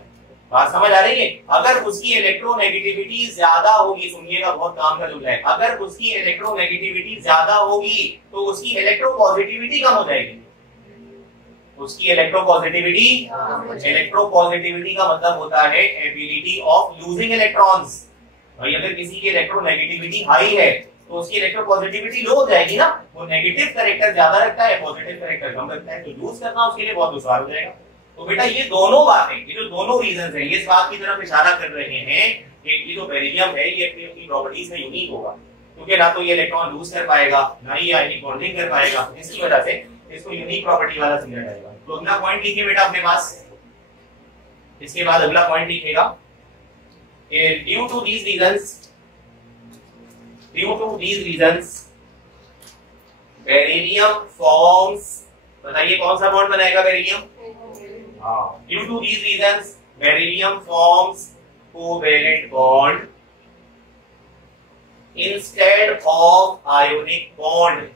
बात समझ आ रही है? अगर उसकी इलेक्ट्रोनेगेटिविटी ज्यादा होगी, सुनिएगा बहुत काम का जुमला है, अगर उसकी इलेक्ट्रोनेगेटिविटी ज्यादा होगी तो उसकी इलेक्ट्रोपॉजिटिविटी कम हो जाएगी. उसकी इलेक्ट्रोपॉजिटिविटी, इलेक्ट्रोपॉजिटिविटी का मतलब होता है एबिलिटी ऑफ लूजिंग इलेक्ट्रॉन्स. भाई अगर किसी की इलेक्ट्रोनेगेटिविटी हाई है तो उसकी इलेक्ट्रोपॉजिटिविटी लो हो जाएगी ना. वो नेगेटिव कैरेक्टर ज्यादा रखता है, पॉजिटिव कैरेक्टर कम रखता है, तो लूज करना उसके लिए बहुत दुश्वार हो जाएगा. तो बेटा ये दोनों बातें, ये जो दोनों रीजंस हैं, ये इस बात की तरफ इशारा कर रहे हैं कि ये जो बेरिलियम है ये अपनी प्रॉपर्टीज में यूनिक होगा, क्योंकि ना तो ये इलेक्ट्रॉन लूज कर पाएगा ना ही आयनिक बॉन्डिंग कर पाएगा. इसकी वजह से इसको यूनिक प्रॉपर्टी वाला समझा जाएगा. तो अगला पॉइंट लिखिए बेटा अपने पास. इसके बाद अगला पॉइंट लिखेगा due to these reasons beryllium forms. बताइए कौन सा बॉन्ड बनाएगा beryllium? Due to these reasons beryllium forms covalent bond instead of ionic bond.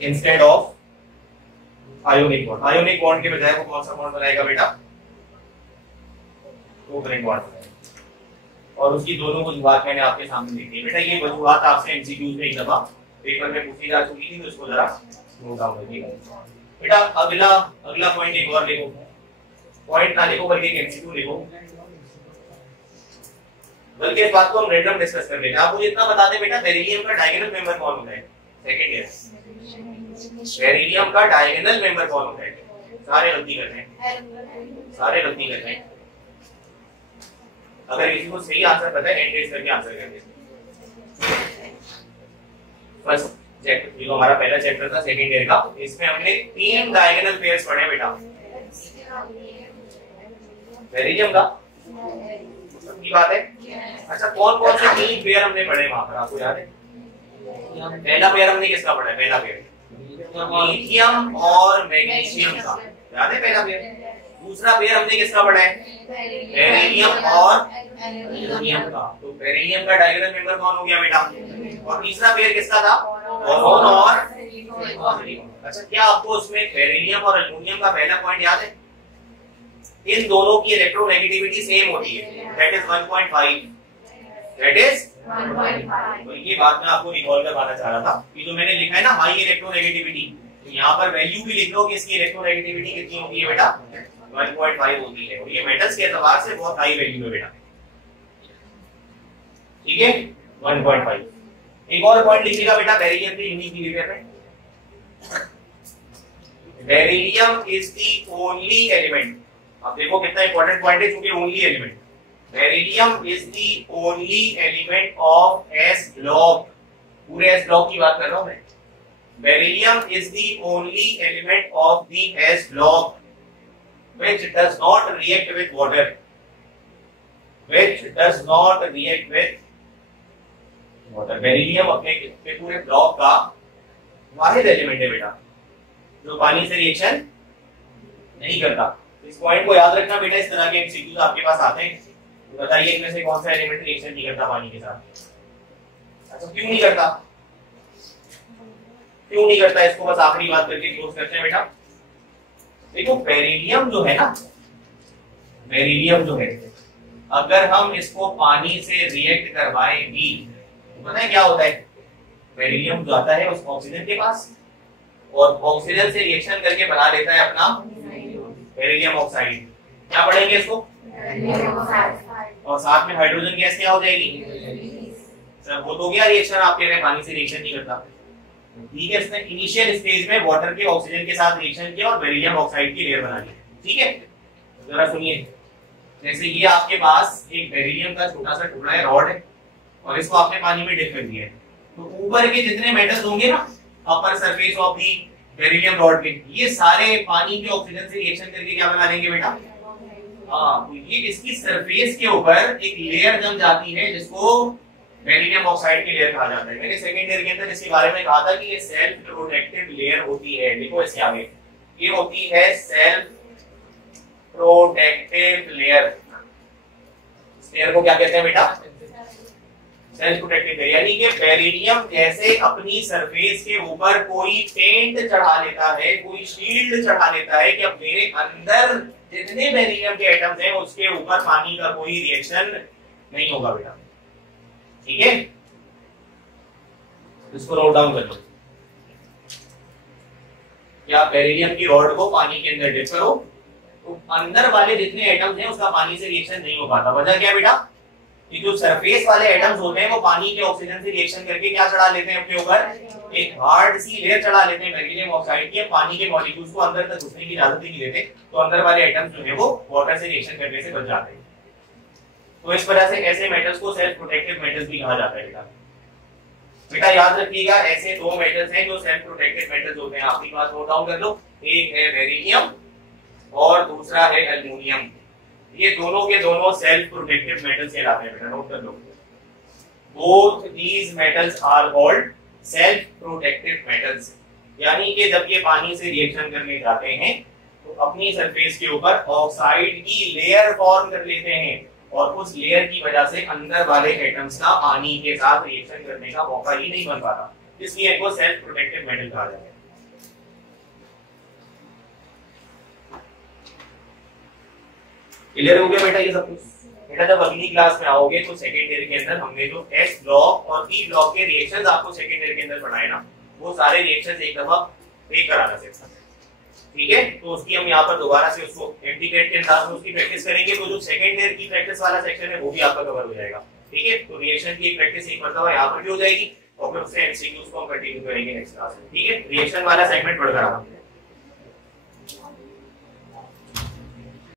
Instead of ionic bond. Ionic bond के बजाय वो कौन सा बॉन्ड बनाएगा बेटा? कोवलेंट बॉन्ड बनाएगा। और उसकी दोनों वजूहात मैंने आपके सामने लिखी है बेटा। ये वजूहात आपसे एमसीक्यूज में एक दफा पेपर में पूछी जा चुकी थी, तो उसको जरा नोट डाउन करिएगा बेटा। अगला पॉइंट एक और लिखो, पॉइंट ना लिखो बल्कि एमसीक्यू लिखो, बल्कि इस बात को हम रैंडम डिस्कस कर लेंगे। आप मुझे इतना बता दें बेटा, बेरिलियम का डायगोनल मेंबर कौन होता है? सेकंड ईयर बेरिलियम का डायगोनल मेंबर कौन होता है? सारे गलती कर रहे हैं, सारे गलती कर रहे हैं। अगर किसी को सही आंसर पता है एंड करके आंसर कर दीजिए। फर्स्ट चैप्टर जो हमारा पहला चैप्टर था सेकंड ईयर का, इसमें हमने 3 डायगोनल पेयर्स पढ़े बेटा। बेरिलियम का की बात है। अच्छा, कौन कौन से 3 पेयर हमने पढ़े वहां पर, आपको याद है? पहला पेयर हमने किसका पढ़ा है? पहला पेयर लिथियम और मैग्नीशियम का, याद है पहला पेयर? दूसरा पेयर हमने किसका पढ़ा है? बेरिलियम और एल्यूमिनियम का। तो बेरिलियम का डायगोनल मेंबर कौन हो गया बेटा? और तीसरा पेयर किसका था? बोरॉन और अच्छा, क्या आपको उसमें बेरिलियम और एल्यूमिनियम का पहला पॉइंट याद है? इन दोनों की इलेक्ट्रोनेगेटिविटी सेम होती है, दैट इज 1.5, दैट इज 1.5। तो ये बात मैं आपको रिकॉल करवाना चाह रहा था कि जो मैंने लिखा है ना हाई इलेक्ट्रोनेगेटिविटी, तो यहाँ पर वैल्यू भी लिख लो कि इसकी इलेक्ट्रोनेगेटिविटी कितनी होती है बेटा? 1.5 होती है। और ये मेटल्स के एतबार से बहुत हाई वैल्यू है बेटा, ठीक है? 1.5। एक और पॉइंट लिखिएगा बेटा बेरिलियम के यूनिक बिहेवियर में। Beryllium is the only element, अब देखो कितना इंपॉर्टेंट पॉइंट है, क्योंकि only element. Beryllium is the only element of S block, पूरे एस ब्लॉक की बात कर रहा हूं मैं। Beryllium is the only element of the S block which does not react with water, which does not react with water। Beryllium अपने पूरे block का वाहिद एलिमेंट है बेटा जो पानी से रिएक्शन नहीं करता। इस पॉइंट को याद रखना बेटा, इस तरह के एमसीक्यूज आपके पास आते हैं। तो बताइए इनमें से कौन सा एलिमेंट रिएक्शन नहीं करता पानी के साथ? अच्छा, क्यों नहीं करता? क्यों नहीं करता? इसको बस आखिरी बात करके क्लोज करते हैं बेटा। देखो बेरिलियम जो है ना, बेरिलियम जो है, अगर हम इसको पानी से रिएक्ट करवाएं भी, तो पता है क्या होता है? बेरिलियम जाता है उस ऑक्सीजन के पास और ऑक्सीजन से रिएक्शन करके बना लेता है अपना बेरिलियम ऑक्साइड। क्या पढ़ेंगे इसको? और साथ में हाइड्रोजन गैस क्या हो जाएगी? सर वो तो गया रिएक्शन, आप कह रहे हैं पानी से रिएक्शन नहीं करता, ठीक है? इसने इनिशियल स्टेज में वाटर के ऑक्सीजन के साथ रिएक्शन किया और बेरिलियम ऑक्साइड की लेयर बना ली, ठीक है? जरा सुनिए, जैसे ये आपके पास एक बेरिलियम का छोटा सा टुकड़ा है, रॉड है, और इसको आपने पानी में डिप कर दिया है, तो ऊपर के जितने मेटल्स होंगे ना upper surface of the beryllium rod के, ये सारे पानी के ऑक्सीजन से रिएक्शन करके क्या बना लेंगे बेटा? हाँ, तो ये इसकी सरफेस के ऊपर एक लेयर जम जाती है जिसको बेरिलियम ऑक्साइड की लेयर कहा जाता है। मैंने सेकंड ईयर के अंदर इसके बारे में कहा था कि ये सेल्फ प्रोटेक्टिव लेयर होती है। देखो इसके आगे ये होती है सेल्फ प्रोटेक्टिव लेयर। इस लेयर को क्या कहते हैं बेटा? Self protective layer. यानी कि बेरिलियम जैसे अपनी सरफेस के ऊपर कोई पेंट चढ़ा लेता है, कोई शील्ड चढ़ा लेता है कि अब मेरे अंदर जितने बेरिलियम के एटम्स हैं उसके ऊपर पानी का कोई रिएक्शन नहीं होगा बेटा, ठीक है? इसको नोट डाउन कर लो। क्या बेरिलियम की रॉड को पानी के अंदर डिप करो तो अंदर वाले जितने एटम्स हैं उसका पानी से रिएक्शन नहीं हो पाता। वजह क्या बेटा? कि जो सरफेस वाले एटम्स होते हैं वो पानी के ऑक्सीजन से रिएक्शन करके क्या चढ़ा लेते हैं अपने ऊपर? एक हार्ड सी लेयर चढ़ा लेते हैं बेरिलियम ऑक्साइड की। पानी के मॉलिक्यूल्स को अंदर तक घुसने की इजाजत ही नहीं देते, तो अंदर वाले एटम्स जो है वो वाटर से रिएक्शन करने से बच जाते हैं। तो इस वजह से ऐसे मेटल्स को सेल्फ प्रोटेक्टिव मेटल्स भी कहा जाता है बेटा। बेटा याद रखिएगा, ऐसे दो मेटल्स हैं जो सेल्फ प्रोटेक्टिव मेटल्स होते हैं। आपकी बात नोट डाउन कर लो, एक है बेरिलियम और दूसरा है एल्यूमिनियम। ये दोनों के दोनों सेल्फ प्रोटेक्टिव मेटल्स कहलाते हैं बेटा, नोट कर लो। Both these metals are called self protective metals. यानी कि जब ये पानी से रिएक्शन करने जाते हैं तो अपनी सरफेस के ऊपर ऑक्साइड की लेयर फॉर्म कर लेते हैं और उस लेयर की वजह से अंदर वाले एटम्स का पानी के साथ रिएक्शन करने का मौका ही नहीं बन पाता, इसलिए इनको सेल्फ प्रोटेक्टिव मेटल कहा जाता है। क्लियर हो गया बेटा ये सब कुछ? बेटा जब अगली क्लास में आओगे तो सेकंड ईयर के अंदर हमने जो एस ब्लॉक और पी ब्लॉक के रिएक्शंस आपको सेकंड ईयर के अंदर पढ़ाए ना, वो सारे रिएक्शंस एक दफा देख कराना सेक्शन में, ठीक है? तो उसकी हम यहाँ पर दोबारा से उसको एमटीकेट के अंदाज में उसकी प्रैक्टिस करेंगे, तो जो सेकंड ईयर की प्रैक्टिस वाला सेक्शन है वो भी आपका कवर हो जाएगा, ठीक है? तो रिएक्शन की एक प्रैक्टिस एक मरतबा यहाँ पर भी हो जाएगी और फिर उससे एमसीक्यूज को हम कंटिन्यू करेंगे नेक्स्ट क्लास में, ठीक है? रिएक्शन वाला सेगमेंट पढ़कर आना।